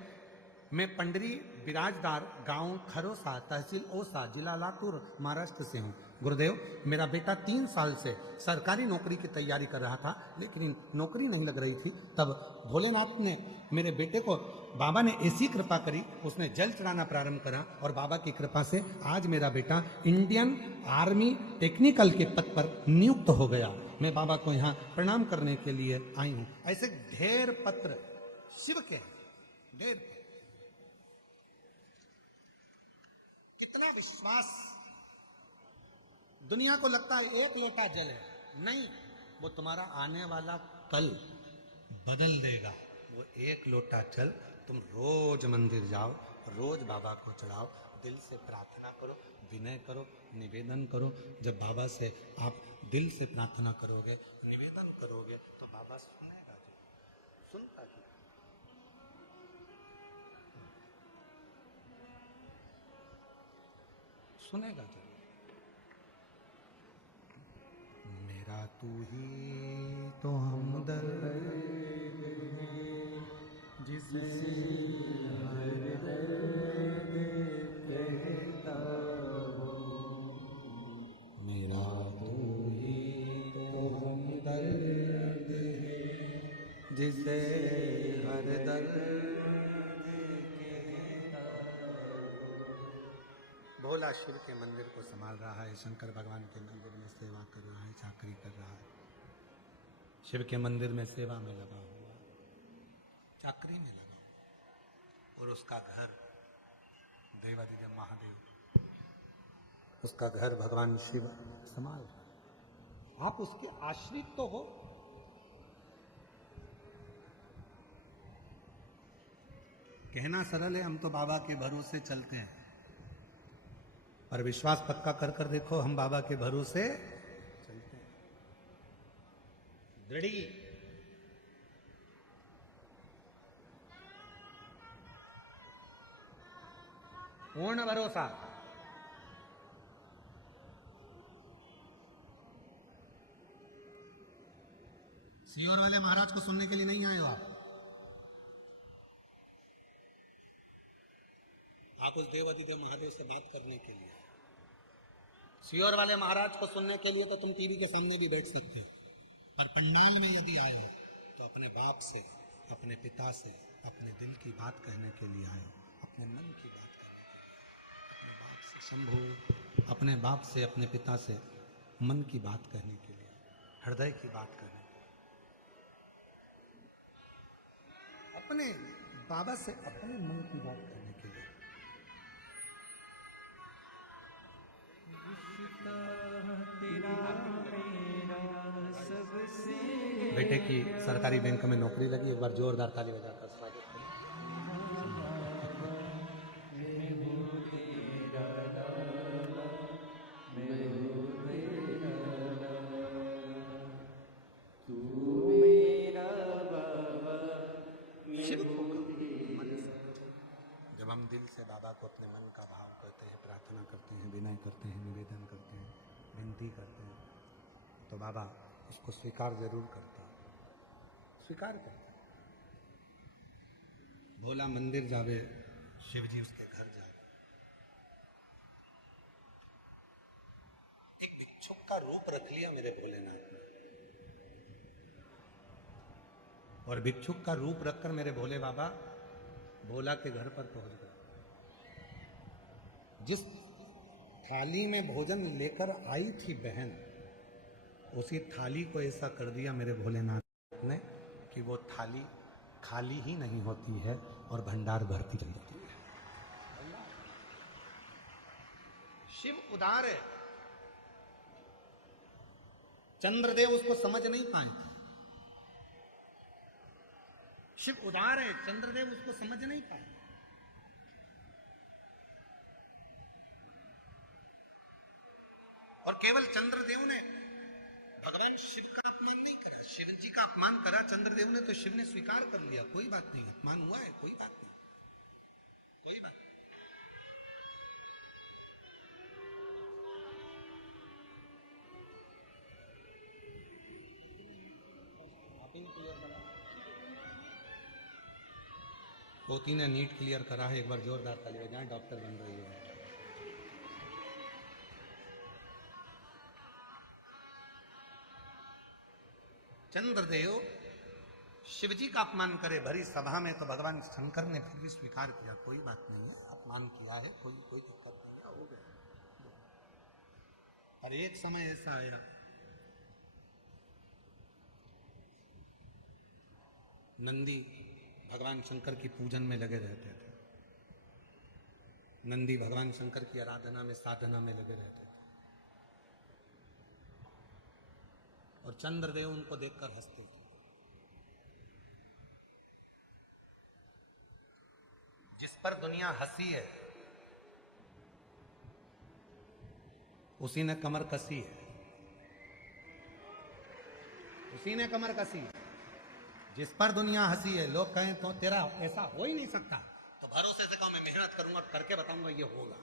मैं पंडरी बिराजदार, गांव खरोसा, तहसील ओसा, जिला लातूर, महाराष्ट्र से हूँ। गुरुदेव, मेरा बेटा 3 साल से सरकारी नौकरी की तैयारी कर रहा था, लेकिन नौकरी नहीं लग रही थी। तब भोलेनाथ ने मेरे बेटे को, बाबा ने ऐसी कृपा करी, उसने जल चढ़ाना प्रारंभ करा और बाबा की कृपा से आज मेरा बेटा इंडियन आर्मी टेक्निकल के पद पर नियुक्त हो गया। मैं बाबा को यहाँ प्रणाम करने के लिए आई हूँ। ऐसे ढेर पत्र शिव के, ढेर। कितना विश्वास। दुनिया को लगता है एक लोटा जल है, नहीं, वो तुम्हारा आने वाला कल बदल देगा। वो एक लोटा जल तुम रोज मंदिर जाओ, रोज बाबा को चढ़ाओ, दिल से प्रार्थना करो, विनय करो, निवेदन करो। जब बाबा से आप दिल से प्रार्थना करोगे, निवेदन करोगे तो बाबा सुनेगा। सुनता है, सुनेगा जरूर। मेरा तू ही तो हमदर्द जिसे हर दर्द कहता हूँ, मेरा तू ही तो हमदर्द है जिसे हर दर्द भोला शिव के मंदिर को संभाल रहा है, शंकर भगवान के मंदिर में सेवा कर रहा है, चाकरी कर रहा है, शिव के मंदिर में सेवा में लगा हुआ, चाकरी में लगा हुआ, और उसका घर देवादिदेव महादेव, उसका घर भगवान शिव संभाल रहा है। आप उसके आश्रित तो हो। कहना सरल है, हम तो बाबा के भरोसे चलते हैं, और विश्वास पक्का कर कर देखो, हम बाबा के भरोसे चलते हैं। दृढ़ी पूर्ण भरोसा। सीहोर वाले महाराज को सुनने के लिए नहीं आए हो आप उस देव अधिदेव महादेव से बात करने के लिए। सीहोर वाले महाराज को सुनने के लिए तो तुम टीवी के सामने भी बैठ सकते हो, पर पंडाल में यदि आए हो तो अपने बाप से, अपने पिता से, अपने दिल की बात कहने के लिए आए हो, अपने मन की बात कहने, अपने बाप से शंभू, अपने बाप से, अपने पिता से मन की बात कहने के लिए, हृदय की बात करने, अपने बाबा से अपने मन की बात करने के लिए। बेटे की सरकारी बैंक में नौकरी लगी, एक बार जोरदार ताली बजाकर स्वागत करें। जब हम दिल से बाबा को अपने मन का भाव करते हैं, प्रार्थना करते हैं, विनय करते हैं, निवेदन करते हैं, विनती करते हैं, तो बाबा उसको स्वीकार जरूर करते हैं, स्वीकार करते हैं। भोला मंदिर जावे, शिव जी उसके घर जावे। एक भिक्षुक का रूप रख लिया मेरे भोलेनाथ ने, और भिक्षुक का रूप रखकर मेरे भोले बाबा भोला के घर पर पहुंच गए। जिस थाली में भोजन लेकर आई थी बहन, उसी थाली को ऐसा कर दिया मेरे भोलेनाथ ने कि वो थाली खाली ही नहीं होती है और भंडार भरती चली जाती है। शिव उदार है, चंद्रदेव उसको समझ नहीं पाए थे। शिव उदार है, चंद्रदेव उसको समझ नहीं पाए। और केवल चंद्रदेव ने भगवान शिव का अपमान नहीं करा, शिव जी का अपमान करा चंद्रदेव ने, तो शिव ने स्वीकार कर लिया, कोई बात नहीं, अपमान हुआ है, कोई बात नहीं, कोई बात नहीं। आप ही ने क्लियर करा, पोती ने नीट क्लियर करा है, एक बार जोरदार ताली बजाएं, डॉक्टर बन रही है। चंद्रदेव शिवजी का अपमान करे भरी सभा में, तो भगवान शंकर ने फिर भी स्वीकार किया, कोई बात नहीं है, अपमान किया है, कोई दिक्कत नहीं है, हो गया। और एक समय ऐसा आया, नंदी भगवान शंकर की पूजन में लगे रहते थे, नंदी भगवान शंकर की आराधना में, साधना में लगे रहते थे, और चंद्रदेव उनको देखकर हंसते थे। जिस पर दुनिया हंसी है उसी ने कमर कसी है, उसी ने कमर कसी है। जिस पर दुनिया हंसी है, लोग कहें तो तेरा ऐसा हो ही नहीं सकता, तो भरोसे से कहो मैं मेहनत करूंगा, करके बताऊंगा ये होगा।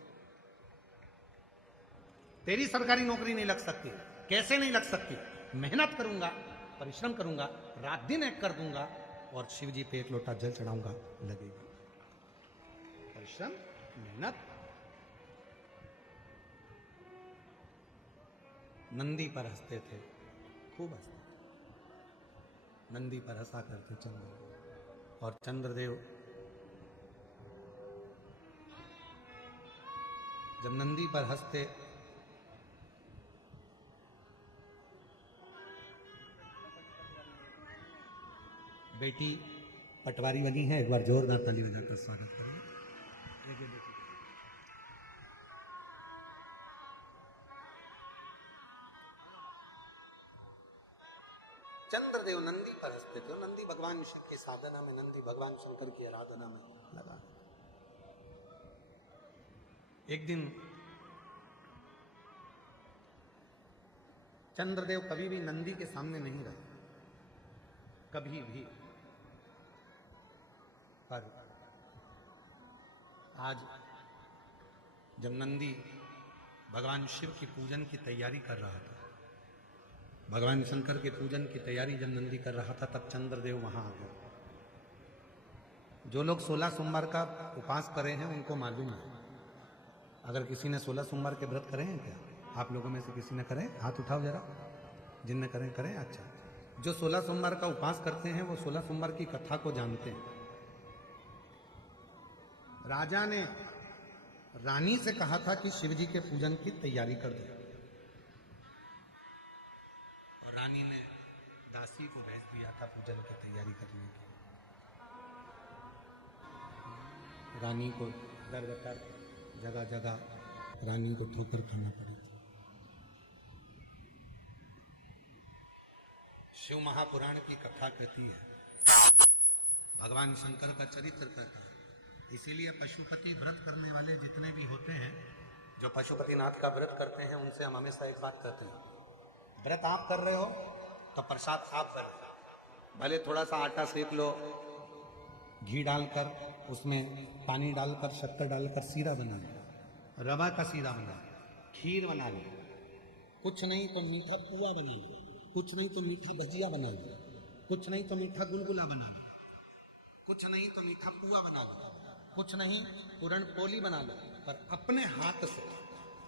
तेरी सरकारी नौकरी नहीं लग सकती, कैसे नहीं लग सकती, मेहनत करूंगा, परिश्रम करूंगा, रात दिन एक कर दूंगा, और शिव जी पे एक लोटा जल चढ़ाऊंगा, लगेगा। परिश्रम, मेहनत। नंदी पर हंसते थे, खूब हंसते थे, नंदी पर हंसा करते चंद्रदेव। और चंद्रदेव जब नंदी पर हंसते, बेटी पटवारी बनी है, एक बार जोरदार ताली बजाकर स्वागत करें। चंद्रदेव नंदी पर हंसते थे, नंदी भगवान शिव की साधना में, नंदी भगवान शंकर की आराधना में लगा। एक दिन चंद्रदेव कभी भी नंदी के सामने नहीं रहे, कभी भी। पर आज जब नंदी भगवान शिव की पूजन की तैयारी कर रहा था, भगवान शंकर के पूजन की तैयारी जब नंदी कर रहा था, तब चंद्रदेव वहां आ गए। जो लोग 16 सोमवार का उपवास करे हैं उनको मालूम है। अगर किसी ने 16 सोमवार के व्रत करे हैं क्या? आप लोगों में से किसी ने करे? हाथ उठाओ जरा, जिनने करें करें। अच्छा, जो 16 सोमवार का उपवास करते हैं वो 16 सोमवार की कथा को जानते हैं। राजा ने रानी से कहा था कि शिव जी के पूजन की तैयारी कर दे, और रानी ने दासी को भेज दिया था पूजन की तैयारी करने के। रानी को दर दर जगह जगह रानी को ठोकर खाना पड़ा। शिव महापुराण की कथा कहती है, भगवान शंकर का चरित्र कहता है। इसीलिए पशुपति व्रत करने वाले जितने भी होते हैं, जो पशुपतिनाथ का व्रत करते हैं, उनसे हम हमेशा एक बात कहते हैं, व्रत आप कर रहे हो तो प्रसाद आप कर रहे हो। भले थोड़ा सा आटा सेक लो, घी डालकर उसमें पानी डालकर शक्कर डालकर सीरा बना लो, रवा का सीरा बना लो, खीर बना लो, कुछ नहीं तो मीठा पुआ बना लो, कुछ नहीं तो मीठा भजिया बना लो, कुछ नहीं तो मीठा गुलगुला बना लो, कुछ नहीं तो मीठा पुआ बना लो, कुछ नहीं पूरण पोली बना लो। पर अपने हाथ से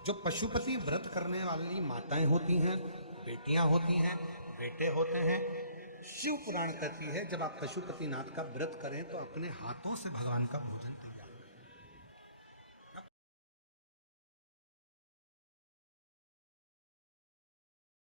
जो पशुपति व्रत करने वाली माताएं होती हैं, बेटियां होती हैं, बेटे होते हैं, शिव पुराण कहती है जब आप पशुपतिनाथ का व्रत करें तो अपने हाथों से भगवान का भोजन